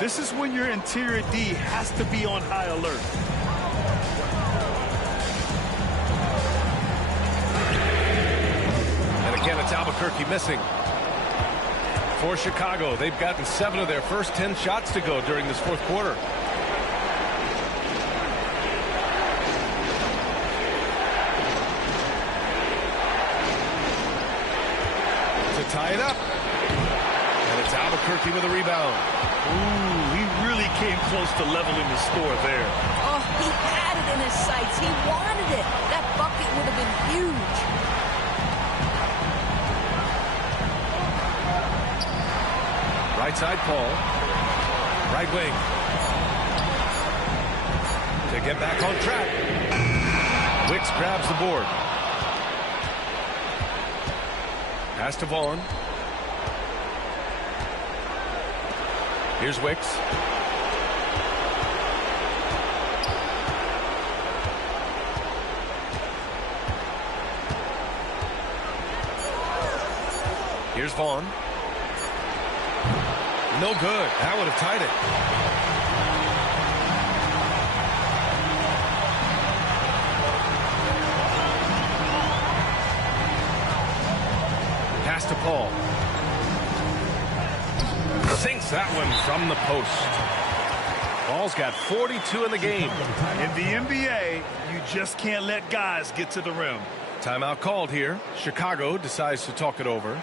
This is when your interior D has to be on high alert. And again, it's Albuquerque missing. For Chicago, they've gotten 7 of their first 10 shots to go during this fourth quarter. Tie it up. And it's Albuquerque with a rebound. Ooh, he really came close to leveling the score there. Oh, he had it in his sights. He wanted it. That bucket would have been huge. Right side Paul. Right wing. To get back on track. Wicks grabs the board. Pass to Vaughn. Here's Wicks. Here's Vaughn. No good. That would have tied it. Pass to Paul. Sinks that one from the post. Paul's got 42 in the game. In the NBA, you just can't let guys get to the rim. Timeout called here. Chicago decides to talk it over.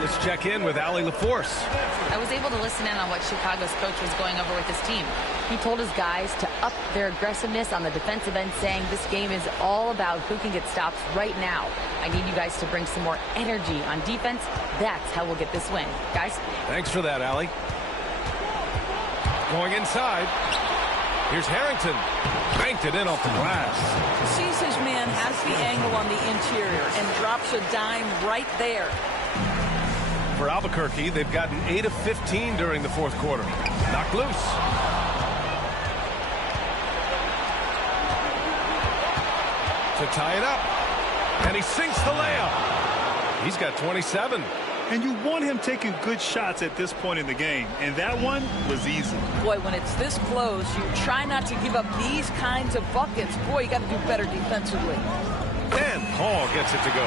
Let's check in with Allie LaForce. I was able to listen in on what Chicago's coach was going over with his team. He told his guys to up their aggressiveness on the defensive end, saying this game is all about who can get stops right now. I need you guys to bring some more energy on defense. That's how we'll get this win. Guys? Thanks for that, Allie. Going inside. Here's Harrington. Banked it in off the glass. Sees his man has the angle on the interior and drops a dime right there. For Albuquerque, they've gotten 8 of 15 during the fourth quarter. Knocked loose. To tie it up. And he sinks the layup. He's got 27. And you want him taking good shots at this point in the game. And that one was easy. Boy, when it's this close, you try not to give up these kinds of buckets. Boy, you got to do better defensively. And Paul gets it to go.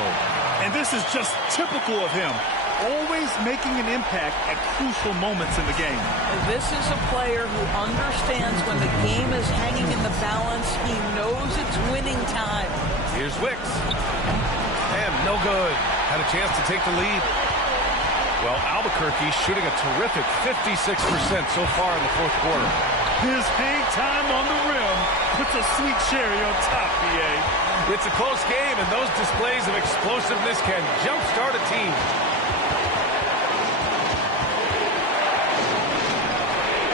And this is just typical of him. Always making an impact at crucial moments in the game. This is a player who understands when the game is hanging in the balance. He knows it's winning time. Here's Wicks. And no good. Had a chance to take the lead. Well, Albuquerque shooting a terrific 56% so far in the fourth quarter. His hang time on the rim puts a sweet cherry on top, BA. It's a close game, and those displays of explosiveness can jumpstart a team.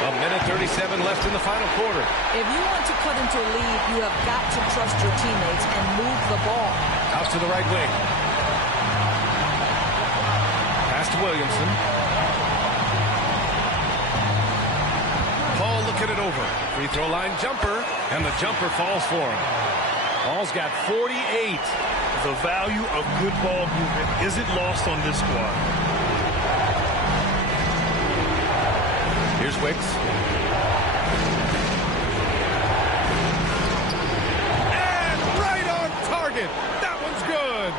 A minute 37 left in the final quarter. If you want to cut into a lead, you have got to trust your teammates and move the ball. Out to the right wing. Pass to Williamson. Paul looking it over. Free throw line jumper, and the jumper falls for him. Paul's got 48. The value of good ball movement isn't lost on this squad. Here's Wicks. And right on target. That one's good.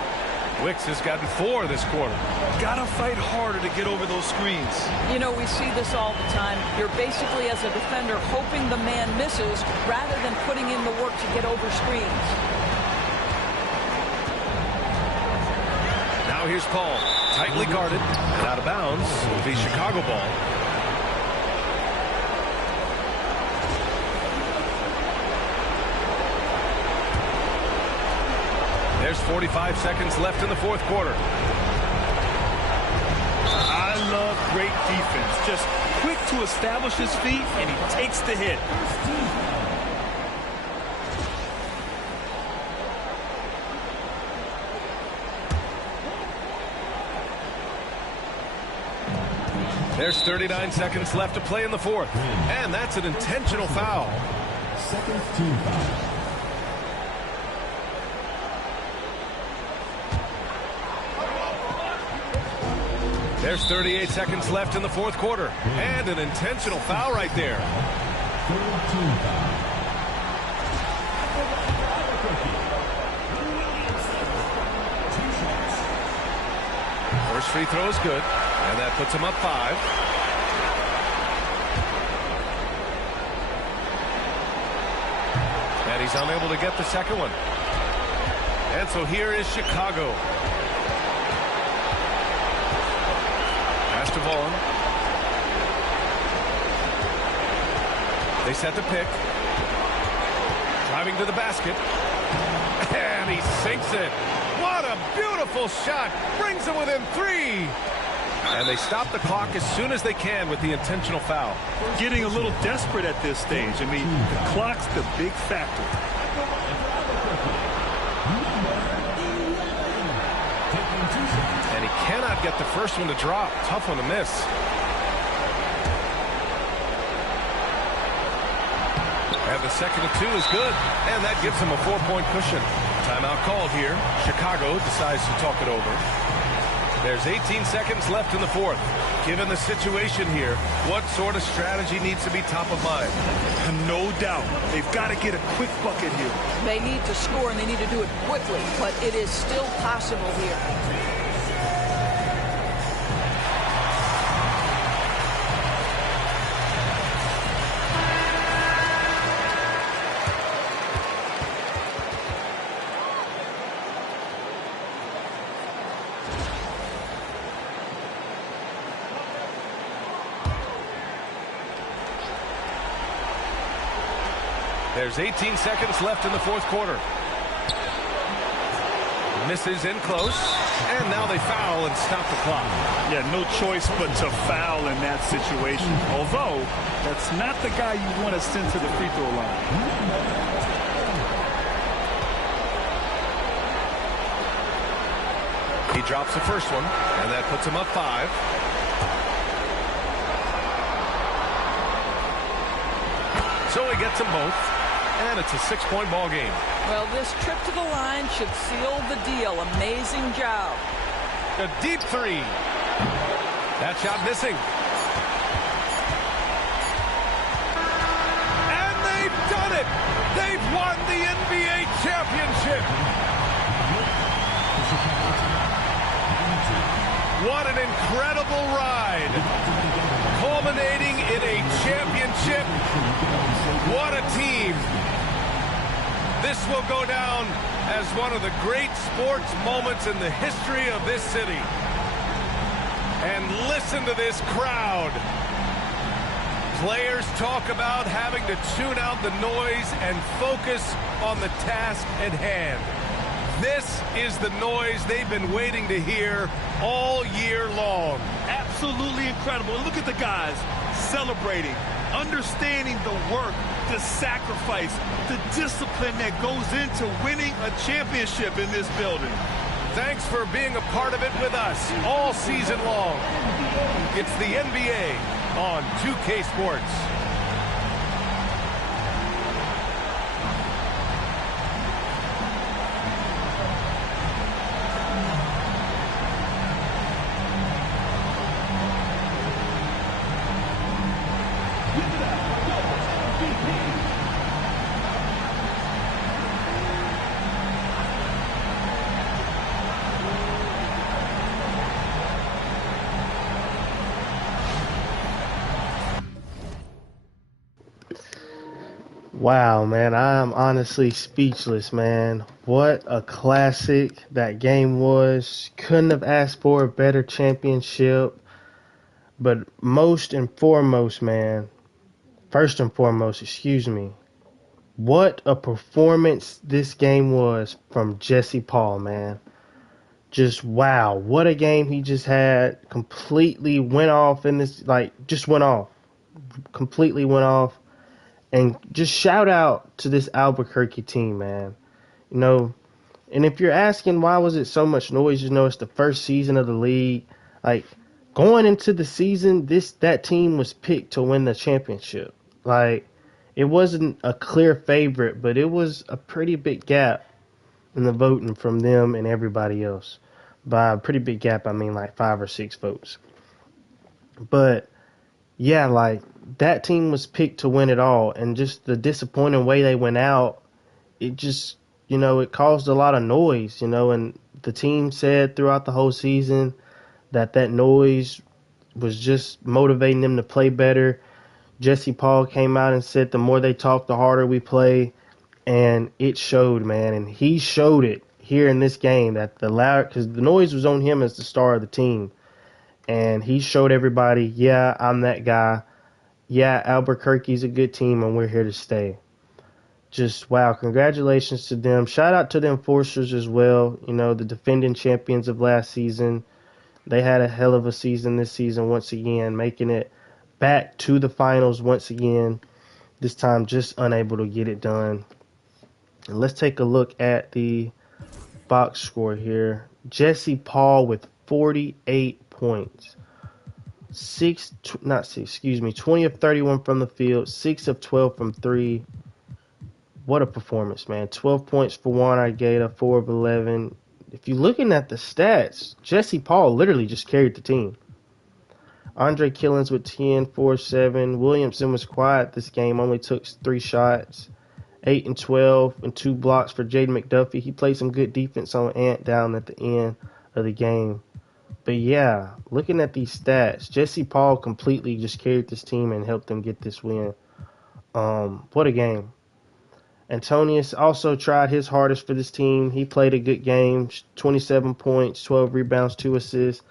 Wicks has gotten 4 this quarter. Gotta fight harder to get over those screens. You know, we see this all the time. You're basically, as a defender, hoping the man misses rather than putting in the work to get over screens. Now here's Paul. Tightly guarded and out of bounds. It'll be Chicago ball. There's 45 seconds left in the fourth quarter. I love great defense. Just quick to establish his feet, and he takes the hit. There's 39 seconds left to play in the fourth. And that's an intentional foul. Second team foul. There's 38 seconds left in the fourth quarter. And an intentional foul right there. Third team foul. First free throw is good. And that puts him up 5. And he's unable to get the second one. And so here is Chicago. Pass to Vaughn. They set the pick. Driving to the basket. And he sinks it. What a beautiful shot. Brings them within 3. And they stop the clock as soon as they can with the intentional foul. Getting a little desperate at this stage. I mean, the clock's the big factor. And he cannot get the first one to drop. Tough one to miss. And the second and 2 is good. And that gives him a 4-point cushion. Timeout called here. Chicago decides to talk it over. There's 18 seconds left in the fourth. Given the situation here, what sort of strategy needs to be top of mind? No doubt. They've got to get a quick bucket here. They need to score, and they need to do it quickly, but it is still possible here. There's 18 seconds left in the fourth quarter. Misses in close, and now they foul and stop the clock. Yeah, no choice but to foul in that situation. Although, that's not the guy you want to send to the free throw line. He drops the first one, and that puts him up 5. So he gets them both. And it's a 6-point ball game. Well, this trip to the line should seal the deal. Amazing job. A deep 3. That shot missing. And they've done it. They've won the NBA championship. What an incredible ride. Culminating in a championship. What a team. This will go down as one of the great sports moments in the history of this city. And listen to this crowd. Players talk about having to tune out the noise and focus on the task at hand. This is the noise they've been waiting to hear all year long. Absolutely incredible. Look at the guys celebrating, understanding the work, the sacrifice, the discipline that goes into winning a championship in this building. Thanks for being a part of it with us all season long. It's the NBA on 2K Sports. Wow, man, I'm honestly speechless, man. What a classic that game was. Couldn't have asked for a better championship. But first and foremost, excuse me, what a performance this game was from Jesse Paul, man. Just wow, what a game he just had. Completely went off in this, completely went off. And just shout out to this Albuquerque team, man. You know, and if you're asking why was it so much noise, it's the first season of the league. Like, going into the season, that team was picked to win the championship. Like, it wasn't a clear favorite, but it was a pretty big gap in the voting from them and everybody else. By a pretty big gap, I mean like 5 or 6 votes. But yeah, like, that team was picked to win it all, and just the disappointing way they went out, it just, it caused a lot of noise, and the team said throughout the whole season that noise was just motivating them to play better. Jesse Paul came out and said the more they talk, the harder we play, and it showed, man, and he showed it here in this game, that because the noise was on him as the star of the team, and he showed everybody, yeah, I'm that guy. Yeah, Albuquerque's a good team, and we're here to stay. just wow, congratulations to them. Shout out to the Enforcers as well. You know, the defending champions of last season. They had a hell of a season this season once again, making it back to the finals once again. This time just unable to get it done. And let's take a look at the box score here. Jesse Paul with 48 points. 20 of 31 from the field, 6 of 12 from 3. What a performance, man. 12 points for Juan Argueta, 4 of 11. If you're looking at the stats, Jesse Paul literally just carried the team. Andre Killens with 10, 4, 7. Williamson was quiet this game, only took 3 shots. 8 and 12 and 2 blocks for Jaden McDuffie. He played some good defense on Ant down at the end of the game. But yeah, looking at these stats, Jesse Paul completely just carried this team and helped them get this win. What a game. Antonius also tried his hardest for this team. He played a good game, 27 points, 12 rebounds, 2 assists.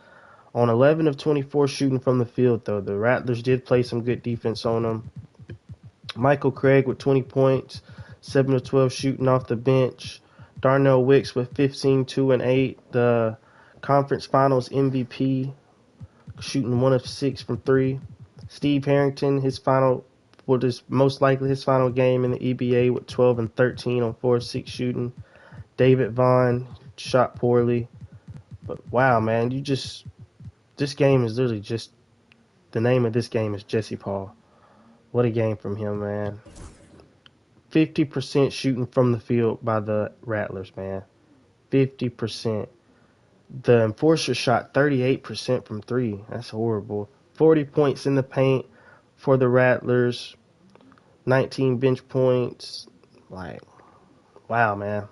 On 11 of 24 shooting from the field, though. The Rattlers did play some good defense on them. Michael Craig with 20 points, 7 of 12 shooting off the bench. Darnell Wicks with 15, 2 and 8. The conference finals MVP, shooting 1 of 6 from 3. Steve Harrington, most likely his final game in the EBA with 12 and 13 on 4 of 6 shooting. David Vaughn shot poorly. But wow, man, this game is literally just, the name of this game is Jesse Paul. What a game from him, man. 50% shooting from the field by the Rattlers, man. 50%. The Enforcer shot 38% from 3. That's horrible. 40 points in the paint for the Rattlers. 19 bench points. Like, wow, man.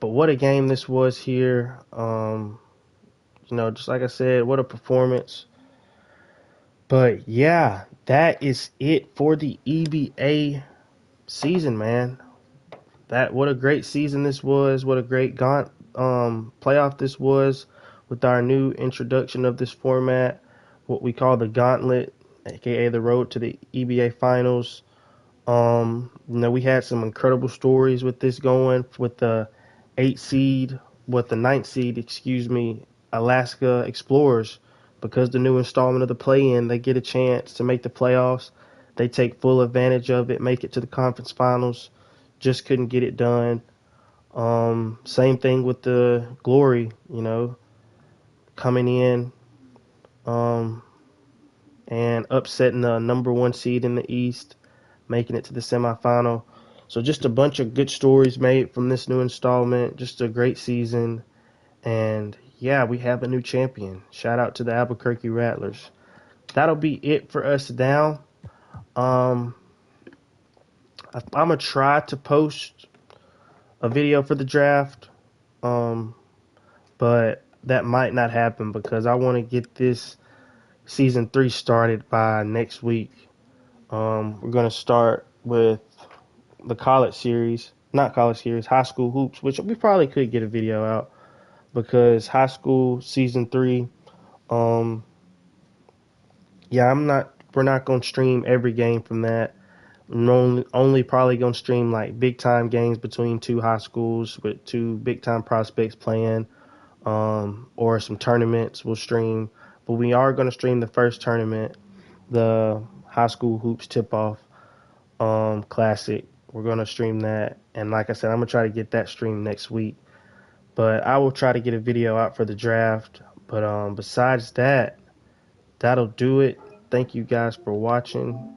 But what a game this was here. Just like I said, what a performance. But yeah, that is it for the EBA season, man. What a great season this was. What a great playoff this was with our new introduction of this format, what we call the Gauntlet, aka the road to the EBA Finals. We had some incredible stories with this going, with the 9th seed, Alaska Explorers. Because the new installment of the play-in, they get a chance to make the playoffs. They take full advantage of it, make it to the conference finals. Just couldn't get it done. Same thing with the Glory, coming in and upsetting the number 1 seed in the East, making it to the semifinal. So just a bunch of good stories made from this new installment. Just a great season. And yeah, we have a new champion. Shout out to the Albuquerque Rattlers. That'll be it for us now. I'm going to try to post a video for the draft, but that might not happen because I want to get this season 3 started by next week. We're going to start with the high school hoops, which we probably could get a video out. Because high school season 3, we're not going to stream every game from that. We're only probably going to stream like big time games between 2 high schools with 2 big time prospects playing, or some tournaments we'll stream. But we are going to stream the first tournament, the high school hoops tip off classic. We're going to stream that. And like I said, I'm going to try to get that streamed next week. But I will try to get a video out for the draft. But besides that, that'll do it. Thank you guys for watching.